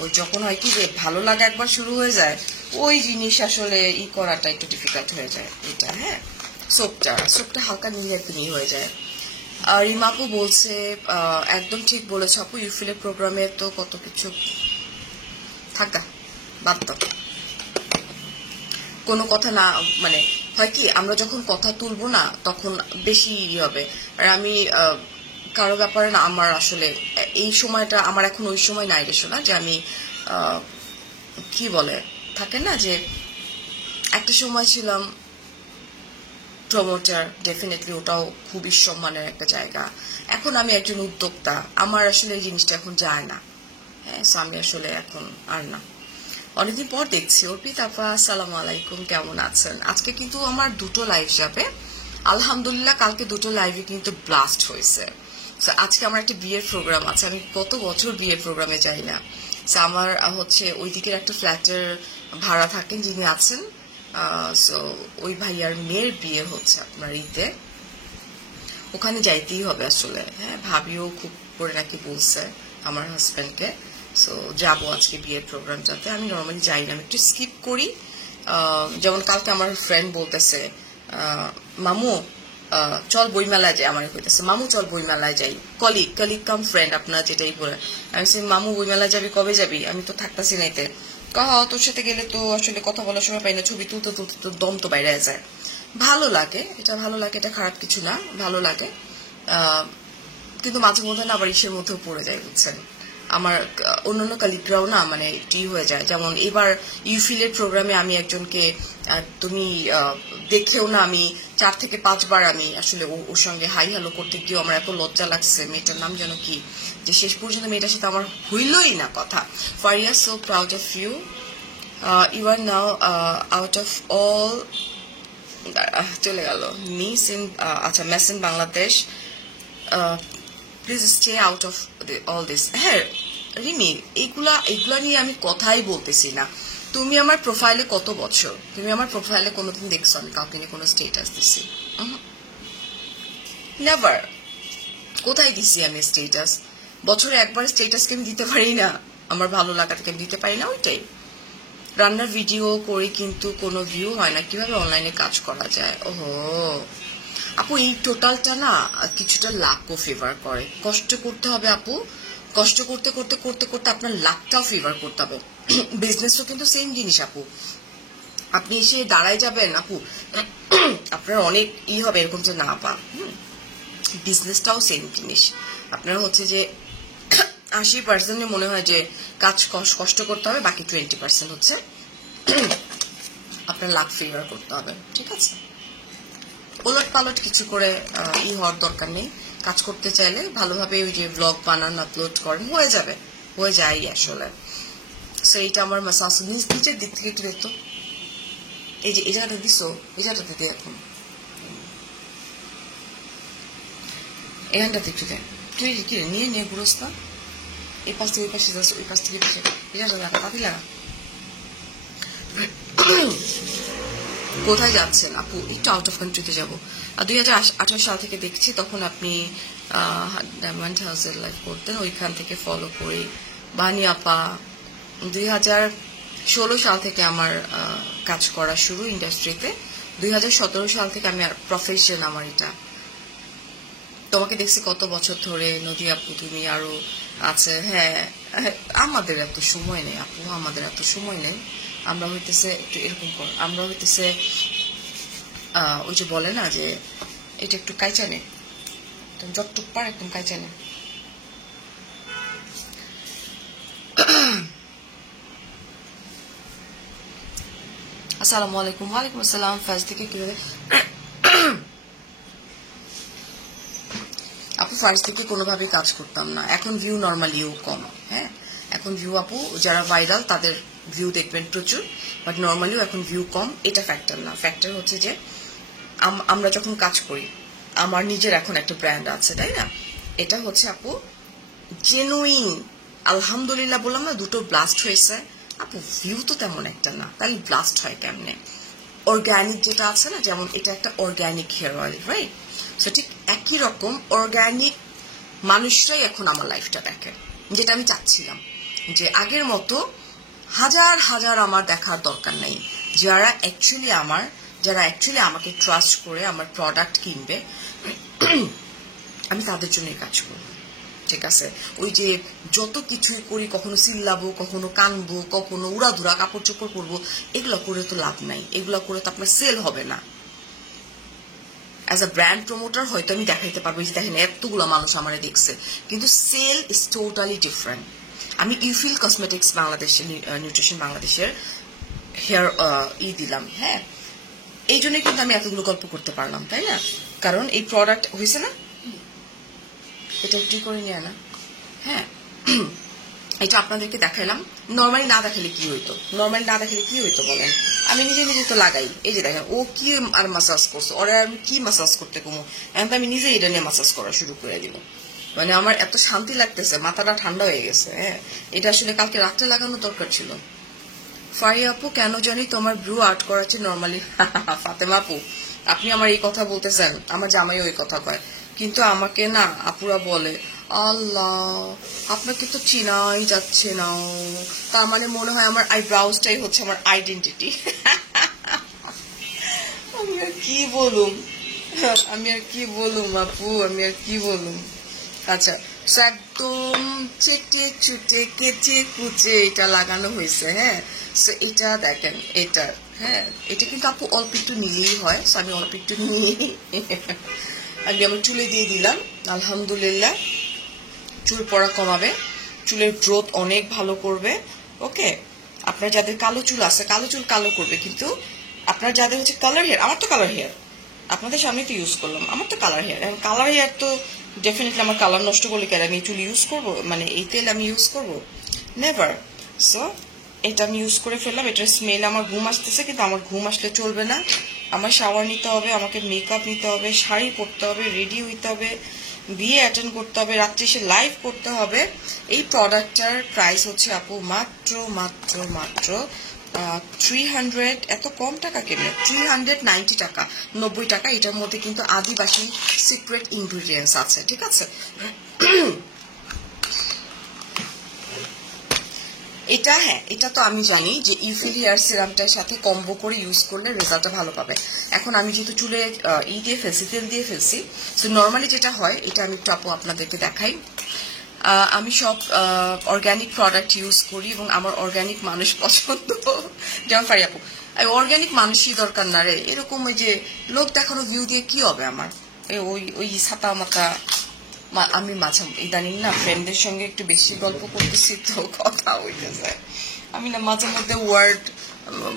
ওই যখন হয় কি যে ভালো লাগা একবার শুরু হয়ে যায়, ওই জিনিস আসলে করাটা একটু ডিফিকাল্ট হয়ে যায়। এটা হ্যাঁ, সোপটা হালকা নিয়ে একদমই হয়ে যায়। আর রিমাপু বলছে একদম ঠিক বলেছ আপু, ইউফিলের প্রোগ্রামে তো কত কিছু থাকা বাদ দাও, কোনো কথা না, মানে হয় কি আমরা যখন কথা তুলবো না তখন বেশি হবে। আর আমি কারো ব্যাপারে না, আমার আসলে এই সময়টা আমার এখন ওই সময় নাই রে শোনা, যে আমি কি বলে থাকে না, যে একটা সময় ছিলাম প্রমোটার, ডেফিনেটলি ওটাও খুবই সম্মানের একটা জায়গা। এখন আমি একজন উদ্যোক্তা, আমার আসলে এই জিনিসটা এখন যায় না। হ্যাঁ, আমি আসলে এখন আর না। অনেকদিন পর দেখছি। অর্পিত আপা আসসালামু আলাইকুম, কেমন আছেন? আজকে কিন্তু আমার 2টো লাইভ যাবে আলহামদুলিল্লাহ, কালকে 2টো লাইভে কিন্তু ব্লাস্ট হয়েছে। আজকে আমার একটা বিয়ের প্রোগ্রাম আছে, আমি কত বছর বিয়ের প্রোগ্রামে যাই না। আমার হচ্ছে ওই দিকের একটা ফ্ল্যাটের ভাড়া থাকেন যিনি আছেন, সো ওই ভাইয়ার মেয়ের বিয়ে হচ্ছে আপনার ঈদে, ওখানে যাইতেই হবে আসলে। হ্যাঁ, ভাবিও খুব করে নাকি বলছে আমার হাজব্যান্ডকে, সো যাবো আজকে বিয়ের প্রোগ্রামটাতে। আমি নর্মালি যাই না, আমি একটু স্কিপ করি। যেমন কালকে আমার ফ্রেন্ড বলতেছে মামু চল বইমেলায় যাই, আমার কইতেছে মামু চল বইমেলায় যাই, কলিগ কাম ফ্রেন্ড আপনার যেটাই বলে। আমি মামু বইমেলায় যাবি, কবে যাবি? আমি তো থাকতাছি নাইতে। তোর সাথে গেলে তো আসলে কথা বলার সময় পাই না, ছবি তুলতে তুলতে দম তো বাইরে যায়। ভালো লাগে, এটা ভালো লাগে, এটা খারাপ কিছু না, ভালো লাগে। কিন্তু মাঝে মধ্যে না আবার ইসের মধ্যেও পড়ে যায়, বুঝছেন, আমার অন্যান্য কালিগরাও না মানে টি হয়ে যায়। যেমন এবার ইউফিলের প্রোগ্রামে আমি একজনকে তুমি দেখেও না আমি 4 থেকে 5 বার আমি আসলে ওর সঙ্গে হাই হ্যালো করতে গিয়েও আমার এত লজ্জা লাগছে, মেয়েটার নাম যেন কি, যে শেষ পর্যন্ত মেয়েটার সাথে আমার হইলই না কথা। Faria, so proud of you, you are now out of all, চলে গেল মিস ইন, আচ্ছা mess in Bangladesh, please stay out of all this. হ্যাঁ রিমি, এগুলা নিয়ে আমি কথাই বলতেছি না। তুমি আমার প্রোফাইলে কত বছর, তুমি আমার প্রোফাইলে কোনোদিন দেখছো আমি কাউকে নিয়ে কোনো স্টেটাস দিছি? নেভার। কোথায় দিছি আমি স্টেটাস? বছরে একবার স্টেটাসকে আমি দিতে পারি না, আমার ভালো লাগা থেকে আমি দিতে পারি না, ওইটাই। রান্নার ভিডিও করি কিন্তু কোনো ভিউ হয় না, কিভাবে অনলাইনে কাজ করা যায়? ওহো আপু, এই টোটালটা না কিছুটা লাকও ফেভার করে। কষ্ট করতে হবে আপু, কষ্ট করতে করতে করতে করতে আপনার লাকটাও ফেভার করতে হবে। বিজনেসও কিন্তু সেম জিনিস আপু, আপনি এসে দাঁড়ায় যাবেন আপু, আপনার অনেক হবে এরকম যে না পা, বিজনেসটাও সেম জিনিস। আপনার হচ্ছে যে 80% মনে হয় যে কাজ কষ্ট করতে হবে, বাকি 20% হচ্ছে আপনার লাক ফেভার করতে হবে, ঠিক আছে? ওলট পালট কিছু করে হওয়ার দরকার নেই। কাজ করতে চাইলে ভালোভাবে ওই যে ব্লগ বানান, আপলোড করেন, হয়ে যাবে, হয়ে যায় আসলে। সো এইটা আমার মাসাজ নিচের দিক থেকে একটু দেখতো, এই যে এই জায়গাটা দিছো, এই জায়গাটাতে দিয়ে এখন এখানটাতে একটু দেয়, তুই কি নিয়ে নিয়ে ঘুরোস না, এই পাশ থেকে ওই পাশে যাস, ওই পাশ থেকে এই জায়গাটা লাগা, তাতে লাগা। কোথায় যাচ্ছেন আপু? একটু আউট অফ কান্ট্রিতে যাবো। 2018 সাল থেকে দেখছি, তখন আপনি ডায়মন্ড হাউসের লাইভ করতেন, ওইখান থেকে ফলো করি। বানি আপা, 2016 সাল থেকে আমার কাজ করা শুরু ইন্ডাস্ট্রিতে, 2017 সাল থেকে আমি প্রফেশন আমার এটা। তোমাকে দেখছি কত বছর ধরে, নদী আপু তুমি আরো আছে। হ্যাঁ আমাদের এত সময় নেই আপু, আমাদের এত সময় নেই। আমরা হইতেছে একটু এরকম কর, আমরা হইতেছে ওই যে বলে না যে এটা একটু কাইচা নে, যতটুক পার একদম কাইচা নে। আসসালামু আলাইকুম। ওয়ালাইকুম আসসালাম। ফার্স্ট থেকে কিভাবে আপু? ফার্স্ট থেকে কোনোভাবে কাজ করতাম না, এখন ভিউ নর্মালিও কম। হ্যাঁ এখন ভিউ আপু যারা ভাইরাল তাদের ভিউ দেখবেন প্রচুর, বাট নর্মালিও এখন ভিউ কম। এটা ফ্যাক্টর না, ফ্যাক্টর হচ্ছে যে আমরা যখন কাজ করি, আমার নিজের এখন একটা ব্র্যান্ড আছে, তাই না? এটা হচ্ছে আপু জেনুইন। আলহামদুলিল্লাহ বললাম না, 2টো ব্লাস্ট হয়েছে আপু, ভিউ তো তেমন একটা না, তাহলে ব্লাস্ট হয় কেমনে? অর্গ্যানিক যেটা আছে না, যেমন এটা একটা organic hair oil, right? So ঠিক একই রকম অর্গ্যানিক মানুষরাই এখন আমার লাইফটা দেখে, যেটা আমি চাচ্ছিলাম। যে আগের মতো হাজার হাজার আমার দেখার দরকার নেই, যারা অ্যাকচুয়ালি আমাকে ট্রাস্ট করে আমার প্রোডাক্ট কিনবে, আমি তাদের জন্যই কাজ করব, ঠিক আছে? ওই যে যত কিছুই করি, কখনো চিল্লাবো, কখনো কানবো, কখনো উড়াধুরা কাপড় চোপড় করবো, এগুলো করে তো লাভ নাই, এগুলো করে তো আপনার সেল হবে না। অ্যাজ আ ব্র্যান্ড প্রমোটার হয়তো আমি দেখাইতে পারবো যে দেখেন এতগুলো মানুষ আমার দেখছে, কিন্তু সেল ইজ টোটালি ডিফারেন্ট। আমি ইউফিল কসমেটিক্স বাংলাদেশের, নিউট্রিশন বাংলাদেশের হেয়ার দিলাম, হ্যাঁ এই জন্যই কিন্তু আমি এতগুলো গল্প করতে পারলাম, তাই না? কারণ এই প্রোডাক্ট হয়েছে না, এটা একটু করে নিয়ে না, হ্যাঁ এটা আপনাদেরকে দেখাইলাম। নর্মালি না দেখালে কি হইতো, বলেন? আমি নিজে নিজে তো লাগাই, এই যে দেখেন ও কি আর মাসাজ করছে, ওরা আমি কি মাসাজ করতে কমো, এখন আমি নিজে এটা নিয়ে মাসাজ করা শুরু করে দিব। মানে আমার এত শান্তি লাগতেছে, মাথাটা ঠান্ডা হয়ে গেছে। হ্যাঁ এটা আসলে কালকে রাত্রে লাগানো দরকার ছিল। ফারিয়া আপু, কেন জানি তোমার ব্রু আর্ট করাচ্ছে নর্মালি। ফাতেমা আপু, আপনি আমার এই কথা বলতেছেন, আমার জামাইও এই কথা কয়, কিন্তু আমাকে না আপুরা বলে আল্লাহ আপনাকে তো চিনাই যাচ্ছে না, তার মানে মনে হয় আমার আইব্রাউজটাই হচ্ছে আমার আইডেন্টিটি। আমি আর কি বলুম আপু, আমি আর কি বলুম। আচ্ছা একদম চেটে চুটে কেচে কুচে এটা লাগানো হয়েছে। হ্যাঁ এটা দেখেন, এটা হ্যাঁ এটা কিন্তু আপু অল্প একটু নিলেই হয়, আমি অল্প একটু নিয়ে আমি আমার চুলে দিয়ে দিলাম। আলহামদুলিল্লাহ চুল পড়া কমাবে, চুলের গ্রোথ অনেক ভালো করবে। ওকে, আপনার যাদের কালো চুল আছে, কালো চুল কালো করবে, কিন্তু আপনার যাদের হচ্ছে কালার হেয়ার, আমার তো কালার হেয়ার, আপনাদের সামনে তো ইউজ করলাম, আমার তো কালার হেয়ার, এখন কালার হেয়ার তো ডেফিনেটলি আমার কালার নষ্ট করলে কেন আমি এই চুল ইউজ করবো, মানে এই তেল আমি ইউজ করবো? নেভার। সো এটা আমি ইউজ করে ফেললাম। এটার স্মেল আমার ঘুম আসতেছে, কিন্তু আমার ঘুম আসলে চলবে না, আমার শাওয়ার নিতে হবে, আমাকে মেকআপ নিতে হবে, শাড়ি পরতে হবে, রেডি হইতে হবে, বিয়ে অ্যাটেন্ড করতে হবে, রাত্রে এসে লাইভ করতে হবে। এই প্রোডাক্টটার প্রাইস হচ্ছে আপু মাত্র মাত্র মাত্র 300, এত কম টাকা কেমনে? 390 টাকা, 90 টাকা। এটার মধ্যে কিন্তু আদিবাসী সিক্রেট ইনগ্রিডিয়েন্টস আছে, ঠিক আছে? এটা হ্যাঁ, এটা তো আমি জানি যে ইউফিল হেয়ার সিরামটার সাথে কম্বো করে ইউজ করলে রেজাল্টটা ভালো পাবে। এখন আমি যেহেতু চুলে দিয়ে ফেলছি, তেল দিয়ে ফেলছি, তো নর্মালি যেটা হয়, এটা আমি একটু আপু আপনাদেরকে দেখাই। আমি সব অর্গ্যানিক প্রোডাক্ট ইউজ করি এবং আমার অর্গ্যানিক মানুষ পছন্দ, যেমন ফারি আপু। অর্গ্যানিক মানুষই দরকার না রে, এরকম ওই যে লোক দেখানো ভিউ দিয়ে কি হবে আমার? ওই ওই ছাতা মাতা। আমি মাঝে ইদানিং না ফ্রেন্ডদের সঙ্গে একটু বেশি গল্প করতেছি, তো কথা হইতেছে, আমি না মাঝে মধ্যে ওয়ার্ড,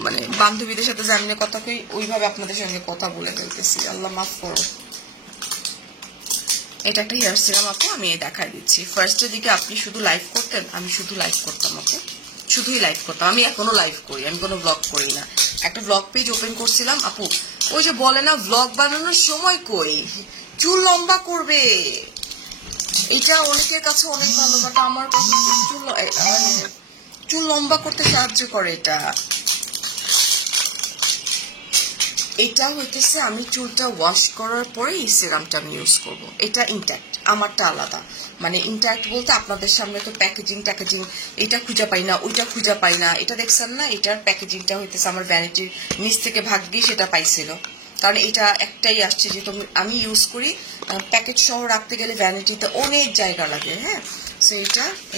মানে বান্ধবীদের সাথে জানি না কথা কই, ওইভাবে আপনাদের সঙ্গে কথা বলে ফেলতেছি, আল্লাহ মাফ করো। এটা একটা হেয়ার সিরাম আপু, আমি দেখাই দিচ্ছি। ফার্স্টের দিকে আপনি শুধু লাইভ করতেন, আমি শুধু লাইভ করতাম আপু, শুধুই লাইভ করতাম। আমি এখনো লাইভ করি, আমি কোনো ব্লগ করি না। একটা ব্লগ পেজ ওপেন করছিলাম আপু, ওই যে বলে না ব্লগ বানানোর সময় কই, চুল লম্বা করবে, এটা অনেকের কাছে অনেক ভালো, বাট আমার কাছে চুল লম্বা করতে সাহায্য করে এটা। এটা হইতেছে আমি চুলটা ওয়াশ করার পরে এই সিরামটা আমি ইউজ করবো। এটা ইনট্যাক্ট, আমারটা আলাদা। মানে ইনট্যাক্ট বলতে আপনাদের সামনে তো প্যাকেজিং এটা খুঁজে পাই না, ওইটা খুঁজে পাই না। এটা দেখছেন না, এটার প্যাকেজিংটা হইতেছে আমার ভ্যানিটির নিচ থেকে ভাগ্যেই সেটা পাইছিল, কারণ এটা একটাই আসছে, যেহেতু আমি ইউজ করি। প্যাকেট সহ রাখতে গেলে ভ্যানিটিতে অনেক জায়গা লাগে। হ্যাঁ, সো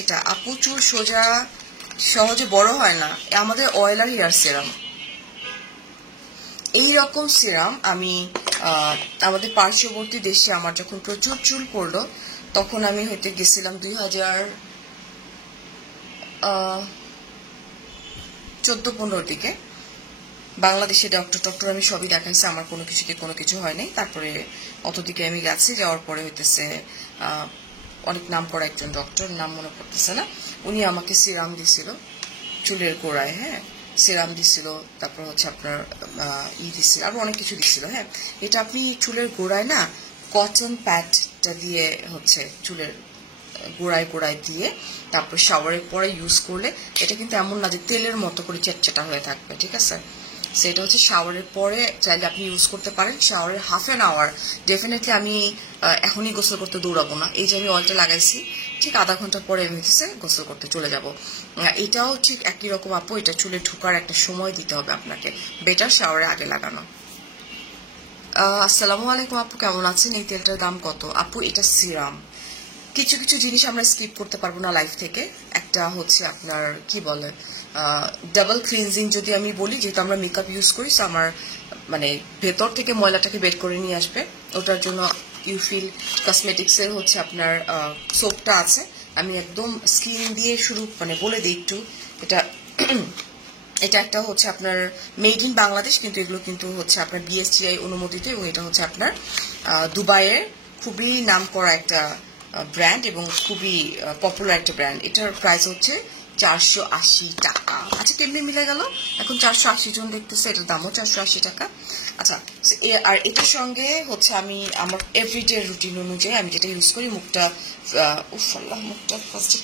এটা আপু চুল সোজা সহজে বড় হয় না, আমাদের অয়েলার হেয়ার সিরাম। এইরকম সিরাম আমি আমাদের পার্শ্ববর্তী দেশে আমার যখন প্রচুর চুল পড়লো, তখন আমি হইতে গেছিলাম 2014-15 দিকে। বাংলাদেশে ডক্টর আমি সবই দেখাইছি, আমার কোনো কিছু হয় নাই। তারপরে অতদিকে আমি গেছি, যাওয়ার পরে হইতেছে অনেক নাম করা একজন ডক্টর, নাম মনে পড়তেছে না, উনি আমাকে সিরাম দিছিল চুলের গোড়ায়। হ্যাঁ, সিরাম দিছিল, তারপর হচ্ছে আপনার দিছিল, আরো অনেক কিছু দিছিল। হ্যাঁ, এটা আপনি চুলের গোড়ায় না কটন প্যাডটা দিয়ে হচ্ছে চুলের গোড়ায় দিয়ে তারপর শাওয়ারের পরে ইউজ করলে এটা কিন্তু এমন না যে তেলের মতো করে চ্যাটচ্যাটা হয়ে থাকবে, ঠিক আছে? সেটা হচ্ছে শাওয়ারের পরে চাইলে আপনি ইউজ করতে পারেন। শাওয়ারের হাফ অ্যান আওয়ার, ডেফিনেটলি আমি এখনই গোসল করতে দৌড়াবো না, এই যে আমি অয়েলটা লাগাইছি, ঠিক আধা ঘন্টা পরে আমি হচ্ছে গোসল করতে চলে যাব। এটাও ঠিক একই রকম আপু, এটা চুলে ঢোকার একটা সময় দিতে হবে আপনাকে, বেটার শাওয়ারে আগে লাগানো। আসসালামু আলাইকুম আপু, কেমন আছেন? এই তেলটার দাম কত? আপু এটা সিরাম, কিছু জিনিস আমরা স্কিপ করতে পারবো না লাইফ থেকে। একটা হচ্ছে আপনার কি বলে ডাবল ক্লিনজিং, যদি আমি বলি, যেহেতু আমরা মেকআপ ইউজ করি, আমার মানে ভেতর থেকে ময়লাটাকে বের করে নিয়ে আসবে, ওটার জন্য ইউফিল কসমেটিক্সের হচ্ছে আপনার সোপটা আছে। আমি একদম স্কিন দিয়ে শুরু মানে বলে দিই একটু, এটা একটা হচ্ছে আপনার মেড ইন বাংলাদেশ, কিন্তু এগুলো কিন্তু হচ্ছে আপনার বিএসটিআই অনুমোদিত, এবং এটা হচ্ছে আপনার দুবাইয়ের খুবই নাম করা একটা ব্র্যান্ড এবং খুবই পপুলার একটা ব্র্যান্ড। এটার প্রাইস হচ্ছে 480 টাকা। আচ্ছা, কেমনি মিলে গেল? এখন 480 জন দেখতেছে, এটার দামও 480 টাকা। আচ্ছা, আর এটার সঙ্গে হচ্ছে আমি আমার এভরিডে রুটিন অনুযায়ী আমি যেটা ইউজ করি, মুখটা ফার্স্টে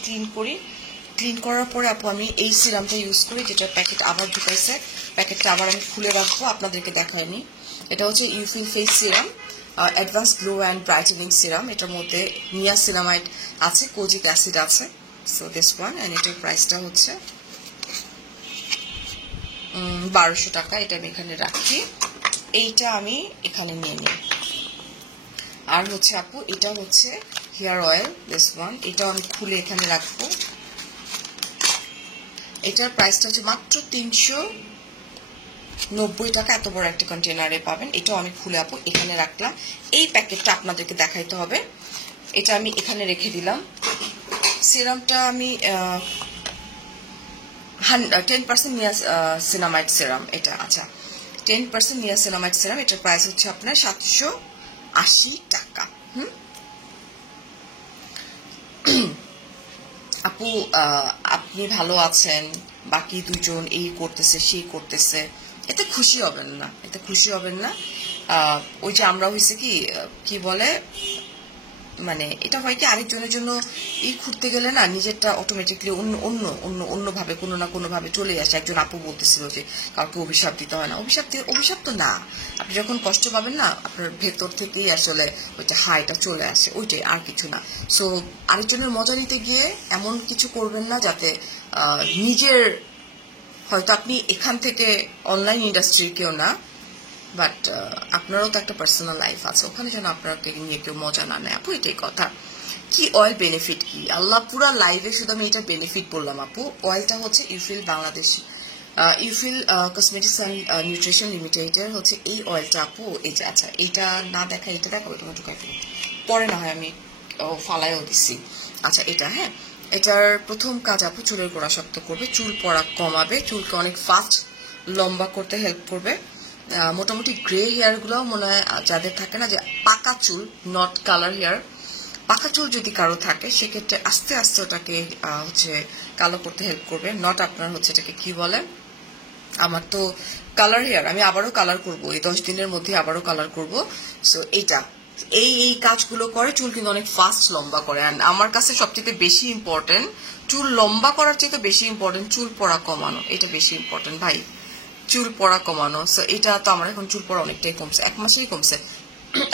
ক্লিন করার পরে আপু আমি এই সিরামটা ইউজ করি, যেটার প্যাকেট আবার ঢুকাইছে, প্যাকেটটা আবার আমি খুলে রাখবো, আপনাদেরকে দেখায়নি। এটা হচ্ছে ইউফিল face serum, advance glow and brightening serum. এটার মধ্যে নিয়াসিনামাইড আছে, কোজিক অ্যাসিড আছে। সো দিস ওয়ান, অ্যান্ড এটার প্রাইসটা হচ্ছে 1200 টাকা। এটা আমি এখানে রাখি, এইটা আমি এখানে নিয়ে নিই। আর হচ্ছে আপু এটা হচ্ছে হেয়ার অয়েল, দিস ওয়ান, এটাও আমি খুলে এখানে রাখবো। এটার প্রাইসটা হচ্ছে মাত্র 390 টাকা, এত বড় একটা কন্টেনারে পাবেন। এটাও আমি খুলে আপু এখানে রাখলাম। এই প্যাকেটটা আপনাদেরকে দেখাইতে হবে, এটা আমি এখানে রেখে দিলাম। সিরামটা আমি 10% নিয়াসিনামাইড সিরাম এটা। আচ্ছা 10% নিয়াসিনামাইড সিরাম, এটার প্রাইস হচ্ছে আপনার 780 টাকা। আপু আপনি ভালো আছেন, বাকি দুজন এই করতেছে সেই করতেছে, এতে খুশি হবেন না, এতে খুশি হবেন না। ওই যে আমরা হয়েছে কি বলে, মানে এটা হয় কি আরেকজনের জন্য এই ঘুরতে গেলে না নিজেরটা অটোমেটিকলি অন্যভাবে কোনো না কোনো ভাবে চলে আসে। একজন আপু বলতেছিল যে কাউকে অভিশাপ দিতে হয় না, অভিশাপ তো না। আপনি যখন কষ্ট পাবেন না আপনার ভেতর থেকেই আসলে ওইটা হাইটা চলে আসে, ওইটাই, আর কিছু না। সো আরেকজনের মজা নিতে গিয়ে এমন কিছু করবেন না যাতে নিজের, হয়তো আপনি এখান থেকে অনলাইন ইন্ডাস্ট্রির কেউ না, বাট আপনারও তো একটা পার্সোনাল লাইফ আছে, ওখানে যেন আপনাকে নিয়ে কেউ মজা না নেয় আপু, এটাই কথা। কি অয়েল বেনিফিট কি, আল্লাহ পুরা লাইভে শুধু আমি এটা বেনিফিট বললাম আপু। অয়েলটা হচ্ছে ইউফিল বাংলাদেশ, ইউফিল কসমেটিক্স অ্যান্ড নিউট্রিশন লিমিটেডের হচ্ছে এই অয়েলটা আপু। এই যে আচ্ছা এইটা না দেখা, এটা দেখাবো তোমার ঢুকাই পরে না হয় আমি ফালাইও দিচ্ছি। আচ্ছা এটা, হ্যাঁ এটার প্রথম কাজ আপু চুলের গোড়া শক্ত করবে, চুল পড়া কমাবে, চুলকে অনেক ফাস্ট লম্বা করতে হেল্প করবে। মোটামুটি গ্রে হেয়ার গুলো মনে হয় যাদের থাকে না, যে পাকা চুল, নট কালার হেয়ার, পাকা চুল যদি কারো থাকে সেক্ষেত্রে আস্তে আস্তে ওটাকে হচ্ছে কালো করতে হেল্প করবে। নট আপনার হচ্ছে এটাকে কি বলে, আমার তো কালার হেয়ার, আমি আবারও কালার করব এই 10 দিনের মধ্যে, আবারও কালার করব। সো এইটা এই কাজগুলো করে, চুল কিন্তু অনেক ফাস্ট লম্বা করে। অ্যান্ড আমার কাছে সবচেয়ে বেশি ইম্পর্টেন্ট, চুল লম্বা করার চেয়ে বেশি ইম্পর্টেন্ট চুল পড়া কমানো, এটা বেশি ইম্পর্টেন্ট ভাই, চুল পড়া কমানো। সো এটা তো আমার এখন চুল পড়া অনেকটাই কমছে, 1 মাসেই কমছে।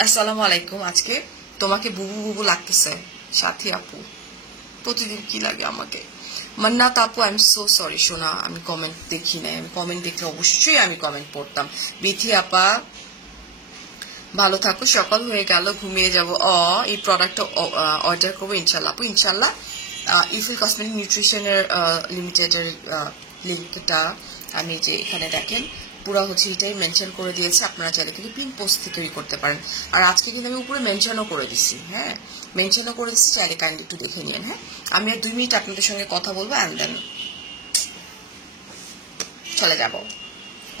আসসালামু আলাইকুম, আজকে তোমাকে বুবু বুবু লাগতেছে সাথী আপু, প্রতিদিন কি লাগে আমাকে। মান্নাত আপু আই এম সো সরি সোনা, আমি কমেন্ট দেখি নাই, আমি কমেন্ট দেখলে অবশ্যই আমি কমেন্ট পড়তাম। বিথি আপা ভালো থাকো, সকাল হয়ে গেল ঘুমিয়ে যাব। এই প্রোডাক্টটা অর্ডার করবো ইনশাল্লাহ আপু, ইনশাল্লাহ। ইউফিল কসমেটিক নিউট্রিশনের লিমিটেডের লিঙ্কটা আমি যে এখানে দেখেন পুরো হচ্ছে এটাই মেনশন করে দিয়েছে, আপনারা চাইলে কিন্তু পিন পোস্ট তৈরি করতে পারেন। আর আজকে কিন্তু আমি উপরে মেনশনও করে দিচ্ছি, হ্যাঁ মেনশনও করে দিচ্ছি, চাইলে কাইন্ডলি একটু দেখে নিন। হ্যাঁ আমি আর 2 মিনিট আপনাদের সঙ্গে কথা বলবো, অ্যান্ড দেন চলে যাব।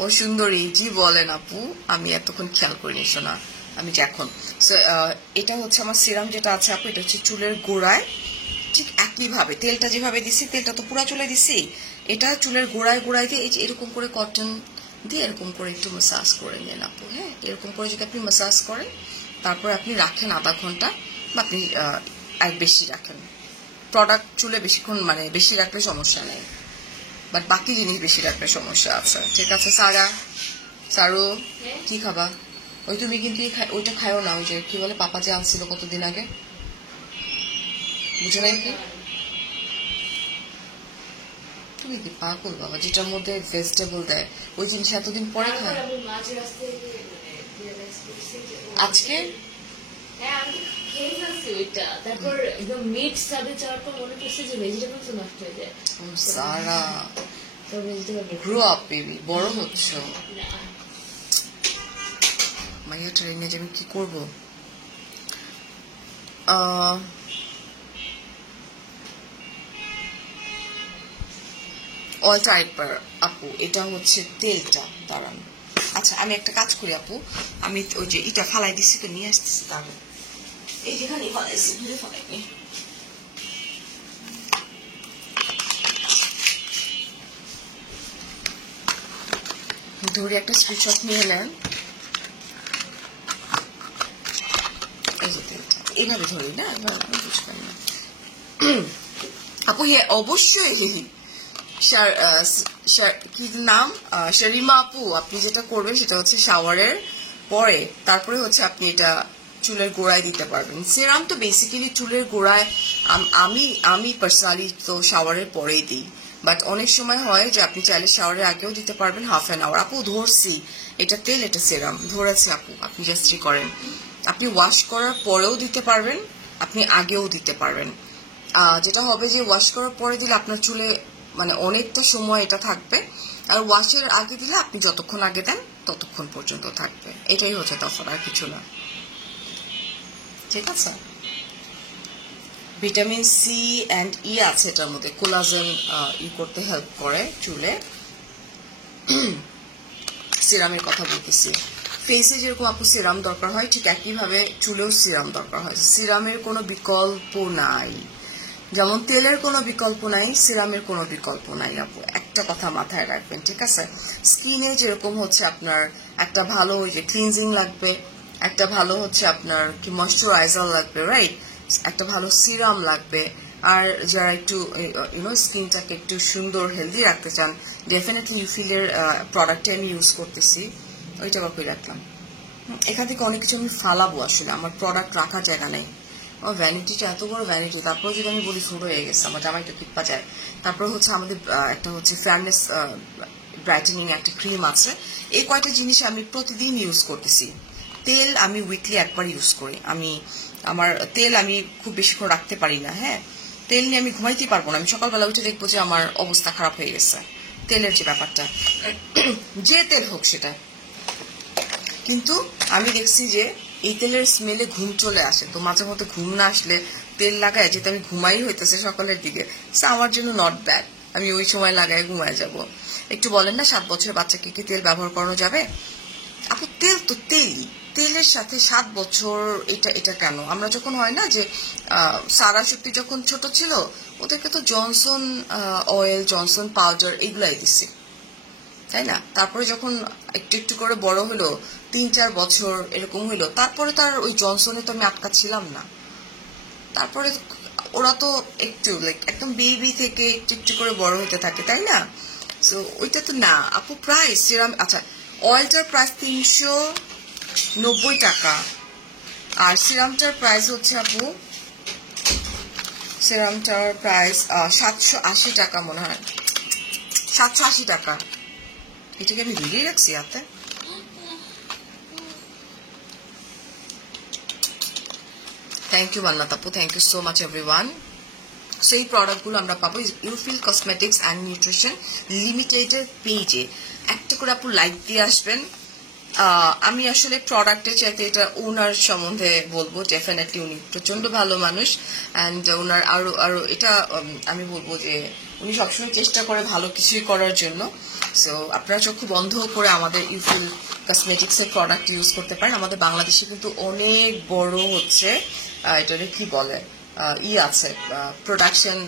ও সুন্দরী জি বলেন আপু, আমি এতক্ষণ খেয়াল করিনি শোনা, আমি যে এখন। এটা হচ্ছে আমার সিরাম যেটা আছে আপু, এটা হচ্ছে চুলের গোড়ায়, ঠিক একইভাবে তেলটা যেভাবে দিচ্ছি, তেলটা তো পুরা চুলে দিচ্ছি, এটা চুলের গোড়ায় গোড়ায় দিয়ে এই যে এরকম করে কটন দিয়ে এরকম করে একটু ম্যাসাজ করে নেন আপু। হ্যাঁ এরকম করে যদি আপনি ম্যাসাজ করেন, তারপরে আপনি রাখেন আধা ঘন্টা, বা আপনি আর বেশি রাখেন। প্রোডাক্ট চুলে বেশিক্ষণ মানে বেশি রাখলে সমস্যা নেই, বাট বাকি জিনিস বেশি রাখলে সমস্যা আছে। ঠিক আছে সারু কি খাবা? ওই তুমি কিন্তু ওইটা খায়ও না, ওই যে কি বলে পাপা যে আনছিল কতদিন আগে, বুঝে নাই কি? তুমি কি পাগল বাবা, যেটার মধ্যে ভেজিটেবল দেয় ওই জিনিস এতদিন পরে খায়। আজকে বড় হচ্ছ মাইয়া ট্রেনে যে আমি কি করবো। অয়েলটা আরেকবার আপু, এটা হচ্ছে তেলটা, দাঁড়ান। আচ্ছা আমি একটা কাজ করি আপু, আমি ওই যে এটা ফালাই দিচ্ছি তো নিয়ে আসতেছি, দাঁড়ান এই যেখানে ফালাইছি ঘুরে ফালাইনি। ধরে একটা স্ক্রিনশট নিয়ে নেন, এই যে তেলটা এইভাবে ধরি না, বুঝতে পারি না আপু। হ্যাঁ অবশ্যই কি নাম শরিমা আপু, আপনি যেটা করবেন সেটা হচ্ছে শাওয়ারের পরে, তারপরে হচ্ছে আপনি এটা চুলের গোড়ায় দিতে পারবেন। সিরাম তো বেসিক্যালি চুলের গোড়ায় আমি পার্সোনালি তো শাওয়ারের পরেই দিই, বাট অনেক সময় হয় যে আপনি চাইলে শাওয়ারের আগেও দিতে পারবেন, হাফ অ্যান আওয়ার। আপু ধরছি, এটা তেল এটা সিরাম ধরেছে আপু, আপনি জাস্ট করেন। আপনি ওয়াশ করার পরেও দিতে পারবেন, আপনি আগেও দিতে পারবেন। যেটা হবে যে ওয়াশ করার পরে দিলে আপনার চুলে মানে অনেকটা সময় এটা থাকবে, আর ওয়াশের আগে দিলে আপনি যতক্ষণ আগে দেন ততক্ষণ পর্যন্ত থাকবে, এটাই হচ্ছে তফাৎ, আর কিছু না। ঠিক আছে ভিটামিন সি অ্যান্ড ই আছে এটার মধ্যে, কোলাজেন করতে হেল্প করে চুলে। সিরামের কথা বলতেছি, ফেসে যেরকম আপু সিরাম দরকার হয় ঠিক একইভাবে চুলেও সিরাম দরকার হয়। সিরামের কোনো বিকল্প নাই, যেমন তেলের কোনো বিকল্প নাই, সিরামের কোনো বিকল্প নাই আপু, একটা কথা মাথায় রাখবেন, ঠিক আছে? স্কিনে যেরকম হচ্ছে আপনার একটা ভালো ওই যে ক্লিনজিং লাগবে, একটা ভালো হচ্ছে আপনার কি ময়শ্চারাইজার লাগবে, রাইট? একটা ভালো সিরাম লাগবে। আর যারা একটু স্কিনটাকে একটু সুন্দর হেলদি রাখতে চান, ডেফিনেটলি ইউফিলের প্রোডাক্টে আমি ইউজ করতেছি। ওইটা কপি রাখলাম, এখান থেকে অনেক কিছু আমি ফালাবো, আসলে আমার প্রোডাক্ট রাখার জায়গা নেই। আমার ভ্যানিটিটা এত বড় ভ্যানিটি, তারপরে যদি আমি বলি ছোট হয়ে গেছে, আমার জামাইটা টিপ্পা যায়। তারপরে হচ্ছে আমাদের একটা হচ্ছে ফেয়ারনেস ব্রাইটেনিং একটা ক্রিম আছে। এই কয়টা জিনিস আমি প্রতিদিন ইউজ করতেছি। তেল আমি উইকলি একবার ইউজ করি। আমার তেল আমি খুব বেশিক্ষণ রাখতে পারি না। হ্যাঁ, তেল নিয়ে আমি ঘুমাইতেই পারবো না। আমি সকালবেলা উঠে দেখবো যে আমার অবস্থা খারাপ হয়ে গেছে, তেলের যে ব্যাপারটা, যে তেল হোক সেটা। কিন্তু আমি দেখছি যে এই তেলের স্মেলে ঘুম চলে আসে, তো মাঝে মধ্যে ঘুম না আসলে তেল লাগায়, যেহেতু আমি ঘুমাই হইতেছে সকালের দিকে, আমার জন্য নট ব্যাড, আমি ওই সময় লাগায় ঘুমায় যাব। একটু বলেন না 7 বছরের বাচ্চাকে কি তেল ব্যবহার করানো যাবে? আপু তেল তো তেলই, তেলের সাথে 7 বছর এটা কেন? আমরা যখন হয় না যে সারা শক্তি যখন ছোট ছিল, ওদেরকে তো জনসন অয়েল, জনসন পাউডার এগুলাই দিচ্ছে, তাই না? তারপরে যখন একটু একটু করে বড় হলো, 3-4 বছর এরকম হইলো, তারপরে তার ওই জনসনে তো আমি আটকা ছিলাম না। তারপরে ওরা তো একটু লাইক একদম বেবি থেকে একটু একটু করে বড় হতে থাকে, তাই না? সো ওইটা তো না আপু। প্রাইস সিরাম, আচ্ছা অয়েলটার প্রাইস 390 টাকা, আর সিরামটার প্রাইস হচ্ছে আপু, সিরামটার প্রাইস 780 টাকা মনে হয়, 780 টাকা। এটাকে আমি ভিডিও রাখছি হাতে। থ্যাংক ইউ মান্নাত আপু, thank you so much everyone. So এই প্রোডাক্টগুলো আমরা পাবো ইউফিল কসমেটিক্স অ্যান্ড নিউট্রিশন লিমিটেডের পেজে। একটা করে আপু লাইক দিয়ে আসবেন। আমি আসলে প্রোডাক্টের চাইতে এটা ওনার সম্বন্ধে বলবো, ডেফিনেটলি উনি প্রচন্ড ভালো মানুষ, অ্যান্ড ওনার আরো এটা আমি বলবো যে উনি সবসময় চেষ্টা করে ভালো কিছুই করার জন্য। সো আপনারা চক্ষু বন্ধ করে আমাদের ইউফিল কসমেটিক্স এর প্রোডাক্ট ইউজ করতে পারেন। আমাদের বাংলাদেশে কিন্তু অনেক বড় হচ্ছে এটাকে কি বলে আছে, প্রোডাকশন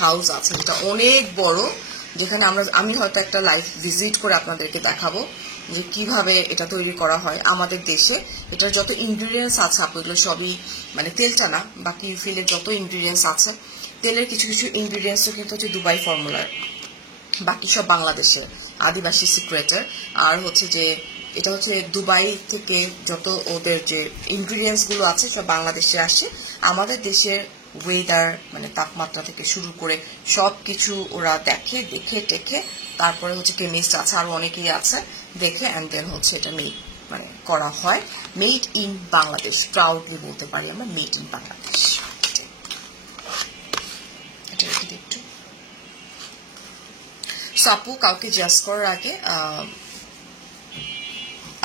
হাউস আছে, যেটা অনেক বড়, যেখানে আমি হয়তো একটা লাইভ ভিজিট করে আপনাদেরকে দেখাবো যে কিভাবে এটা তৈরি করা হয় আমাদের দেশে। এটার যত ইনগ্রিডিয়েন্টস আছে আপনাদের সবই মানে তেলটা না, বাকি ইউফিলের যত ইনগ্রিডিয়েন্টস আছে, তেলের কিছু কিছু ইনগ্রিডিয়েন্টসও কিন্তু হচ্ছে দুবাই ফর্মুলার, বাকি সব বাংলাদেশে আদিবাসী সিক্রেটের। আর হচ্ছে যে এটা হচ্ছে দুবাই থেকে যত ওদের যে ইনগ্রিডিয়েন্টস গুলো আছে সব বাংলাদেশে আসে। আমাদের দেশের ওয়েদার মানে তাপমাত্রা থেকে শুরু করে সব কিছু ওরা দেখে টেখে, তারপরে হচ্ছে কেমিস্ট আছে আরো অনেকেই আছে, দেখে অ্যান্ড দেন হচ্ছে এটা মানে করা হয়। মেড ইন বাংলাদেশ, প্রাউডলি বলতে পারি আমরা মেড ইন বাংলাদেশ। এটা রেখে দিই একটু। আপু কাউকে জাজ করার আগে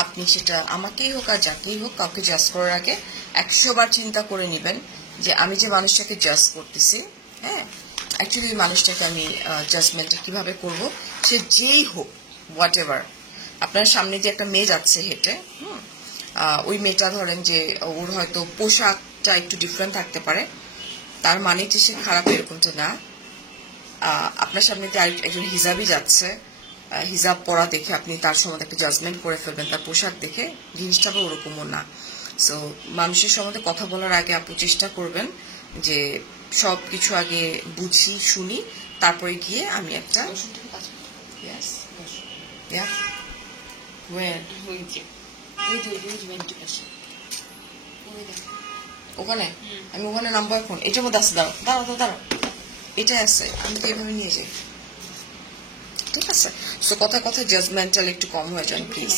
আপনি সেটা আমাকেই হোক আর যাকেই হোক, কাউকে জাজ করার আগে 100 বার চিন্তা করে নেবেন যে আমি যে মানুষটাকে জাজ করতেছি, হ্যাঁ অ্যাকচুয়ালি মানুষটাকে আমি জাজমেন্টটা কিভাবে করব, সে যেই হোক হোয়াট এভার। আপনার সামনে যে একটা মেয়ে যাচ্ছে হেঁটে, ওই মেয়েটা ধরেন যে ওর হয়তো পোশাকটা একটু ডিফারেন্ট থাকতে পারে, তার মানে যে সে খারাপ এরকমটা না। আপনার সামনে যে একজন হিজাবি যাচ্ছে, হিজাব পরা দেখে আপনি তার সম্বন্ধে একটা জাজমেন্ট করে ফেলবেন তার পোশাক দেখে, জিনিসটা আবার ওরকমও না। সো মানুষের সম্বন্ধে কথা বলার আগে আপনি চেষ্টা করবেন যে সব কিছু আগে বুঝি শুনি, তারপরে গিয়ে আমি একটা ওখানে আমি ওখানে নামবো এখন, এটার মধ্যে আছে, দাঁড়াও এটা আছে, আমি তো এভাবে নিয়ে যাই, ঠিক আছে? সো কথা জাজমেন্টাল একটু কম হয়ে যান প্লিজ।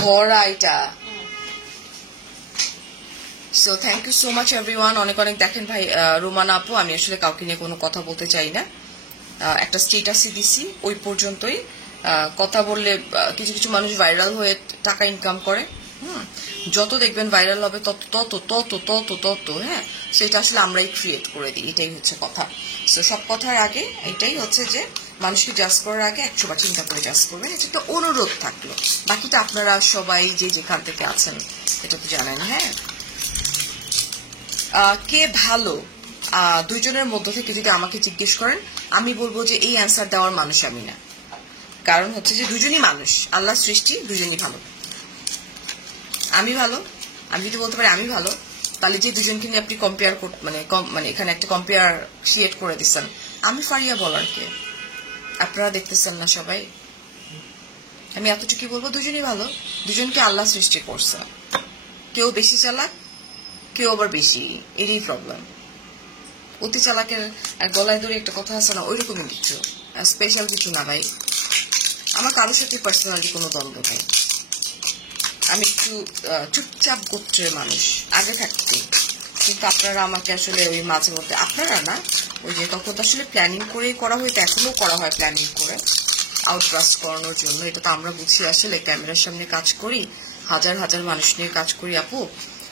ভরা এটা। So thank you so much everyone. অনেক দেখেন ভাই রোমানা আপু, আমি আসলে কাউকে নিয়ে কোনো কথা বলতে চাই না, একটা স্টেটাসই দিছি ওই পর্যন্তই। কথা বললে কিছু মানুষ ভাইরাল হয়ে টাকা ইনকাম করে, যত দেখবেন ভাইরাল হবে তত তত তত তত তত হ্যাঁ, সেটা আসলে আমরাই ক্রিয়েট করে দিই, এটাই হচ্ছে কথা। তো সব কথার আগে এটাই হচ্ছে যে মানুষকে জাজ করার আগে 100বার চিন্তা করে জাজ করবেন, এটা একটা অনুরোধ থাকলো। বাকিটা আপনারা সবাই যে যেখান থেকে আছেন এটা তো জানেন। হ্যাঁ, কে ভালো দুইজনের মধ্য থেকে যদি আমাকে জিজ্ঞেস করেন, আমি বলবো যে এই অ্যান্সার দেওয়ার মানুষ আমি না। কারণ হচ্ছে যে দুজনই মানুষ, আল্লাহ সৃষ্টি, দুজনই ভালো। আমি ভালো, আমি যদি বলতে পারি আমি ভালো, তাহলে যে দুজনকে নিয়ে আপনি কম্পেয়ার মানে এখানে একটা কম্পেয়ার ক্রিয়েট করে দিচ্ছেন, আমি ফারিয়া বলার কে? আপনারা দেখতেছেন না সবাই? আমি এতটুকুই বলবো, দুজনই ভালো, দুজনকে আল্লাহ সৃষ্টি করছে। কেউ বেশি চালাক, কেউ আবার বেশি, এরই প্রবলেম। অতি চালাকের আর গলায় ধরে একটা কথা আছে না, ওইরকমই কিছু, স্পেশাল কিছু না ভাই। আমার কারোর সাথে পার্সোনালি কোনো দ্বন্দ্ব নেই। আমি একটু চুপচাপ গোত্রের মানুষ আগে থাকতে, কিন্তু আপনারা আমাকে আসলে ওই মাঝে মধ্যে, আপনারা না, ওই যে তখন তো আসলে প্ল্যানিং করেই করা হয়তো, এখনো করা হয় প্ল্যানিং করে আউটরাস্ট করানোর জন্য। এটা তো আমরা বুঝি, আসলে ক্যামেরার সামনে কাজ করি, হাজার হাজার মানুষ নিয়ে কাজ করি আপু।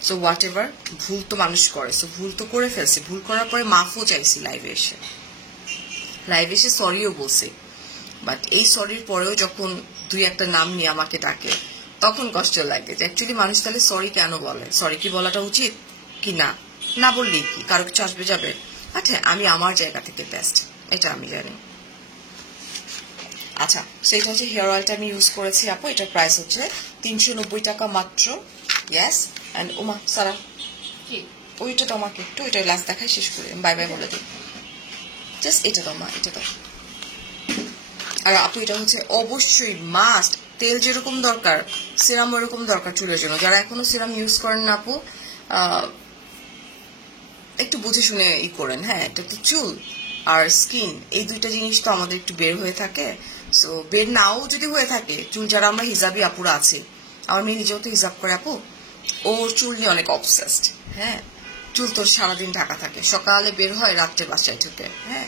সো হোয়াট এভার, ভুল তো মানুষ করে, সো ভুল তো করে ফেলছি, ভুল করার পরে মাফও চাইছি লাইভে এসে সরিও বলছি। বাট এই সরির পরেও যখন দুই একটা নাম নিয়ে আমাকে ডাকে, তখন কষ্ট লাগে যে অ্যাকচুয়ালি মানুষ তাহলে সরি কেন বলে, সরি কি বলাটা উচিত কি না, না বললেই কি কারো কিছু আসবে যাবে? আচ্ছা, আমি আমার জায়গা থেকে বেস্ট, এটা আমি জানি। আচ্ছা, সেটা হচ্ছে হেয়ার অয়েলটা আমি ইউজ করেছি আপু, এটার প্রাইস হচ্ছে 390 টাকা মাত্র। ইয়েস, অ্যান্ড উমা সারা ওইটা তো আমাকে একটু, এটা লাস্ট দেখাই শেষ করে বাই বাই বলে দিই। জাস্ট এটা তো মা, এটা তো। আর আপু এটা হচ্ছে অবশ্যই মাস্ট, তেল যেরকম দরকার সিরাম ওরকম দরকার চুলের জন্য। যারা এখনো সিরাম ইউজ করেন না আপু, একটু বুঝে শুনে করেন। হ্যাঁ, এটা তো চুল আর স্কিন, এই দুইটা জিনিস তো আমাদের একটু বের হয়ে থাকে। সো বের নাও যদি হয়ে থাকে, চুল যারা আমরা হিজাবি আপুরা আছি, আমার মেয়ে নিজেও তো হিজাব করে আপু, ওর চুল নিয়ে অনেক অবসেসড। হ্যাঁ, চুল তো সারাদিন ঢাকা থাকে, সকালে বের হয়, রাত্রে বাসায় ঢুকে। হ্যাঁ,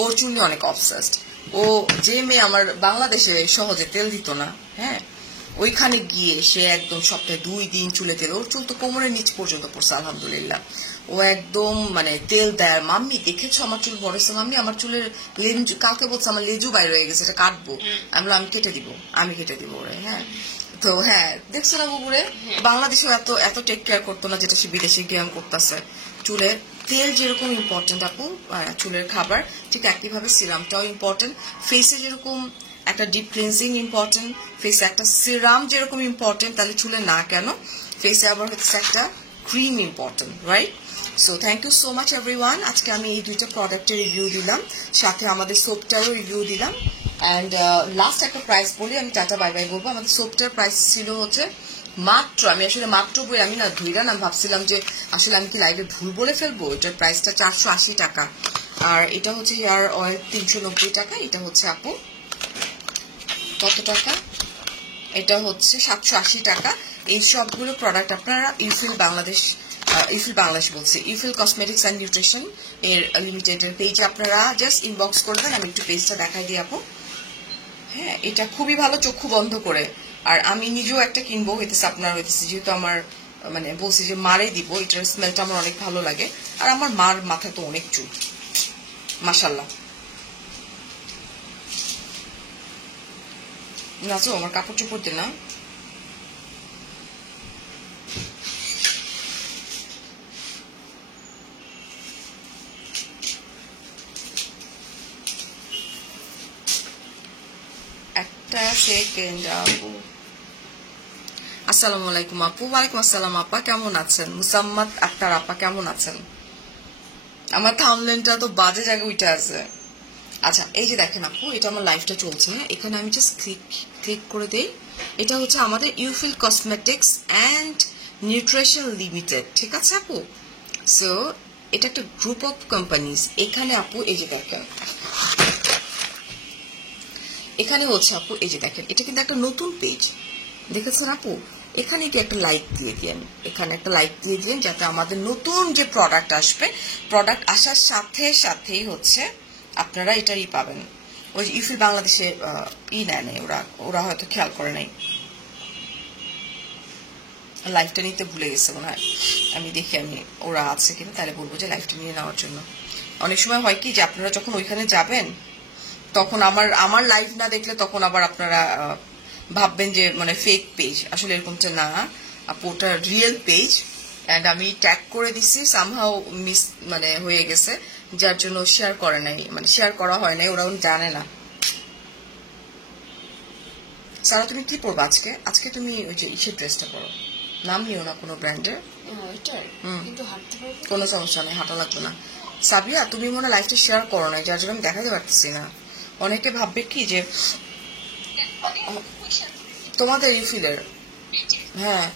ওর চুল নিয়ে অনেক অবসেসড। ও যে মেয়ে আমার বাংলাদেশে সহজে তেল দিত না, হ্যাঁ, ওইখানে গিয়ে সে একদম সপ্তাহে 2 দিন চুলে তেল, ওর চুল তো কোমরের নিচ পর্যন্ত পড়ছে আলহামদুলিল্লাহ। ও একদম মানে তেল দেয়, মাম্মি দেখেছো আমার চুল বড়ছে, মাম্মি আমার চুলের লেজু, কাউকে বলছে আমার লেজু বাইরে হয়ে গেছে, এটা কাটবো। আমি কেটে দিব ওরে। হ্যাঁ, তো হ্যাঁ, দেখছো না বুবুরে, বাংলাদেশেও এত এত টেক কেয়ার করতো না যেটা সে বিদেশে গিয়ে করতেছে। চুলের তেল যেরকম ইম্পর্টেন্ট আপু, চুলের খাবার ঠিক একইভাবে সিরামটাও ইম্পর্টেন্ট। ফেসে যেরকম একটা ডিপ ক্লিনজিং ইম্পর্টেন্ট, ফেসে একটা সিরাম যেরকম ইম্পর্টেন্ট, তাহলে চুলে না কেন, ফেসে আবার হচ্ছে একটা cream important, right? So thank you so much everyone. আজকে আমি এই দুইটা প্রোডাক্টের রিভিউ দিলাম, সাথে আমাদের সোপটারও রিভিউ দিলাম। অ্যান্ড লাস্ট একটা প্রাইস বলি, আমি টাটা বাই বাই বলবো। আমাদের সোপটার প্রাইস ছিল হচ্ছে মাত্র, আমি আসলে মাত্র বই আমি না ধুইলাম, আমি ভাবছিলাম যে আসলে আমি কি লাইভে ভুল বলে ফেলবো, এটার প্রাইসটা 480 টাকা। আর এটা হচ্ছে হেয়ার অয়েল 390 টাকা। এটা হচ্ছে আপু কত টাকা? এটা হচ্ছে 780 টাকা। এই সবগুলো প্রোডাক্ট আপনারা ইউফিল বাংলাদেশ বলছি, ইউফিল কসমেটিক্স অ্যান্ড নিউট্রিশন এর লিমিটেডের পেজে আপনারা জাস্ট ইনবক্স করবেন। আমি একটু পেজটা দেখাই দিই আপু। হ্যাঁ, এটা খুবই ভালো, চক্ষু বন্ধ করে। আর আমি নিজেও একটা কিনবো, হইতেছে আপনার হইতেছে, যেহেতু আমার মানে বলছি যে মারে দিব, এটার স্মেলটা আমার অনেক ভালো লাগে। আর আমার মার মাথায় তো অনেক চুল, মাশাল্লাহ। নাচো, আমার কাপড় চোপড় দে না। একটা সেকেন্ড আপু। আসসালামু আলাইকুম আপু। ওয়ালাইকুম আসসালাম আপা, কেমন আছেন? মুসাম্মদ আক্তার আপা কেমন আছেন? আমার থাম্বনেলটা তো বাজে জায়গায় উঠে আছে। আচ্ছা, এই যে দেখেন আপু, এটা আমার লাইফটা চলছে, এখানে আমি জাস্ট ক্লিক করে দেই। এটা হচ্ছে আমাদের ইউফিল কসমেটিক্স অ্যান্ড নিউট্রিশন লিমিটেড, ঠিক আছে আপু? সো এটা একটা গ্রুপ অফ কোম্পানিজ। এখানে আপু এই যে দেখেন, এখানে হচ্ছে আপু এই যে দেখেন, এটা কিন্তু একটা নতুন পেজ, দেখেছেন আপু? এখানে কি একটা লাইক দিয়ে দিন, এখানে একটা লাইক দিয়ে দিন, যাতে আমাদের নতুন যে প্রোডাক্ট আসবে, প্রোডাক্ট আসার সাথে সাথেই হচ্ছে আপনারা এটাই পাবেন। ওই ইউফিল বাংলাদেশে নেয় ওরা হয়তো খেয়াল করে নাই। লাইভটা নিতে ভুলে গেছে মনে হয়, আমি দেখি আমি ওরা আছে কিনা, তাহলে বলবো যে লাইভটা নিয়ে নেওয়ার জন্য। অনেক সময় হয় কি যে আপনারা যখন ওইখানে যাবেন তখন আমার লাইভ না দেখলে তখন আবার আপনারা ভাববেন যে মানে ফেক পেজ, আসলে এরকমটা না আপু, ওটা রিয়েল পেজ। অ্যান্ড আমি ট্যাগ করে দিছি, সামহাও মিস মানে হয়ে গেছে, যার জন্য শেয়ার করে নাই, মানে শেয়ার করা হয় নাই, ওরাও জানে না। সারা তুমি কি পরবা আজকে? আজকে তুমি ওই যে ইসের ড্রেসটা পরো, নাম নিও না কোনো ব্র্যান্ডের। কোনো সমস্যা নেই, হাঁটা লাগবে না। সাবিয়া তুমি মনে হয় লাইফটা শেয়ার করো না, যার জন্য আমি দেখাতে পারতেছি না। অনেকে ভাববে কি যে তোমাদের রিফিলের, হ্যাঁ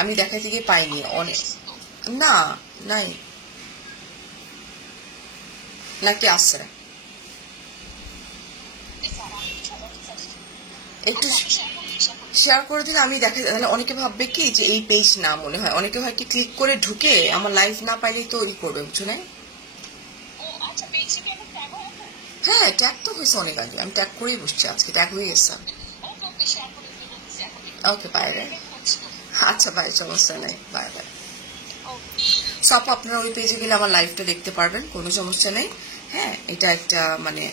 আমি দেখাতে গিয়ে পাইনি অনেক, না নাই নাকি আছে, একটু শেয়ার করে দিলে আমি দেখা, মানে অনেকে ভাববে কি যে এই পেজ না, মনে হয় অনেকে হয় কি ক্লিক করে ঢুকে আমার লাইভ না পাইলেই তো ই করবে, বুঝছো না? হ্যাঁ ট্যাগ তো হয়েছে অনেক আগে, আমি ট্যাগ করেই বসছি, আজকে ট্যাগ হয়ে গেছে। Okay bye bye. আচ্ছা বাই, সমস্যা নেই, বাই বাই। সব আপনারা ওই পেজে গেলে আমার লাইভটা দেখতে পারবেন, কোনো সমস্যা নেই। হ্যাঁ এটা একটা মানে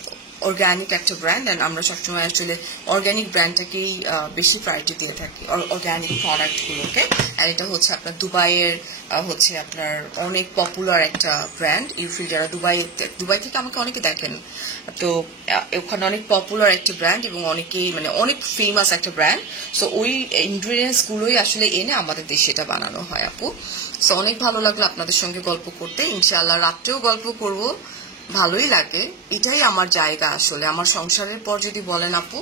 অর্গ্যানিক একটা ব্র্যান্ড, অ্যান্ড আমরা সবসময় আসলে অর্গ্যানিক ব্র্যান্ডটাকেই বেশি প্রায়োরিটি দিয়ে থাকি, অর্গ্যানিক প্রোডাক্টগুলোকে। আর এটা হচ্ছে আপনার দুবাইয়ের হচ্ছে আপনার অনেক পপুলার একটা ব্র্যান্ড ইউফিল, যারা দুবাই থেকে আমাকে অনেকে দেখেন, তো ওখানে অনেক পপুলার একটা ব্র্যান্ড এবং অনেকেই মানে অনেক ফেমাস একটা ব্র্যান্ড। সো ওই ইনগ্রিডিয়েন্টস গুলোই আসলে এনে আমাদের দেশে এটা বানানো হয় আপু। সো অনেক ভালো লাগলো আপনাদের সঙ্গে গল্প করতে, ইনশাআল্লাহ রাত্রেও গল্প করব, ভালোই লাগে, এটাই আমার জায়গা আসলে। আমার সংসারের পর যদি বলেন আপু,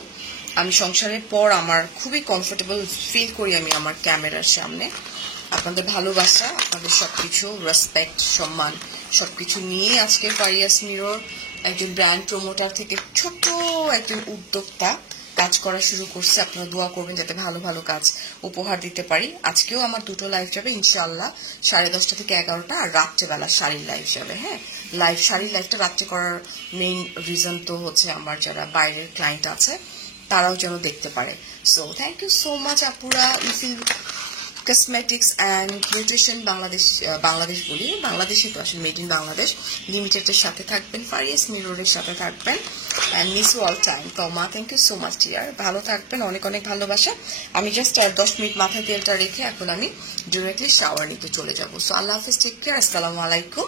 আমি সংসারের পর আমার খুবই কমফোর্টেবল ফিল করি আমি আমার ক্যামেরার সামনে। আপনাদের ভালোবাসা, আপনাদের সবকিছু রেসপেক্ট, সম্মান সবকিছু নিয়ে আজকে ফারিয়াস মিরর একজন ব্র্যান্ড প্রমোটার থেকে ছোট একজন উদ্যোক্তা কাজ করা শুরু করছে। আপনারা দোয়া করবেন যাতে ভালো ভালো কাজ উপহার দিতে পারি। আজকেও আমার দুটো লাইভ যাবে ইনশাআল্লাহ, 10:30 থেকে 11টা, আর রাত্রেবেলা শাড়ির লাইভ যাবে। হ্যাঁ শাড়ির লাইভটা রাত্রে করার মেইন রিজন তো হচ্ছে আমার যারা বাইরের ক্লায়েন্ট আছে তারাও যেন দেখতে পারে। So thank you so much আপুরা। ইফিল কসমেটিক্স অ্যান্ড নিউট্রিশন বাংলাদেশ বলি, বাংলাদেশে তো আসলে মেড ইন বাংলাদেশ লিমিটেডের সাথে থাকবেন, ফারিয়াস মিররের সাথে থাকবেন, and miss all time Toma. Thank you so much dear, ভালো থাকবেন, অনেক অনেক ভালোবাসা। আমি জাস্ট 10 মিনিট মাথায় তেলটা রেখে এখন আমি ডিরেক্টলি শাওয়ার নিতে চলে যাবো। সো আল্লাহ হাফিজ, টেক কেয়ার, আসসালামু আলাইকুম,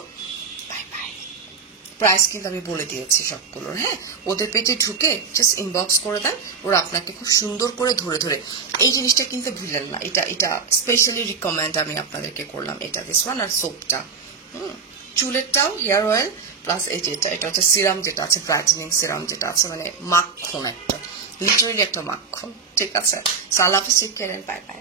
বাই বাই। প্রাইস কিন্তু আমি বলে দিয়েছি সবগুলোর। হ্যাঁ ওদের পেজে ঢুকে জাস্ট ইনবক্স করে দেন, ওরা আপনাকে খুব সুন্দর করে ধরে ধরে এই জিনিসটা কিনতে ভুললেন না, এটা স্পেশালি রিকমেন্ড আমি আপনাদেরকে করলাম, এটা দিস ওয়ান। আর সোপটা চুলেরটাও হেয়ার অয়েল প্লাস এই যেটা, এটা হচ্ছে সিরাম যেটা আছে, ব্রাইটেনিং সিরাম যেটা আছে, মানে মাখন একটা, লিটারেলি একটা মাখন। ঠিক আছে, সো আল্লাহ হাফিজ, টেক কেয়ার, বাই বাই।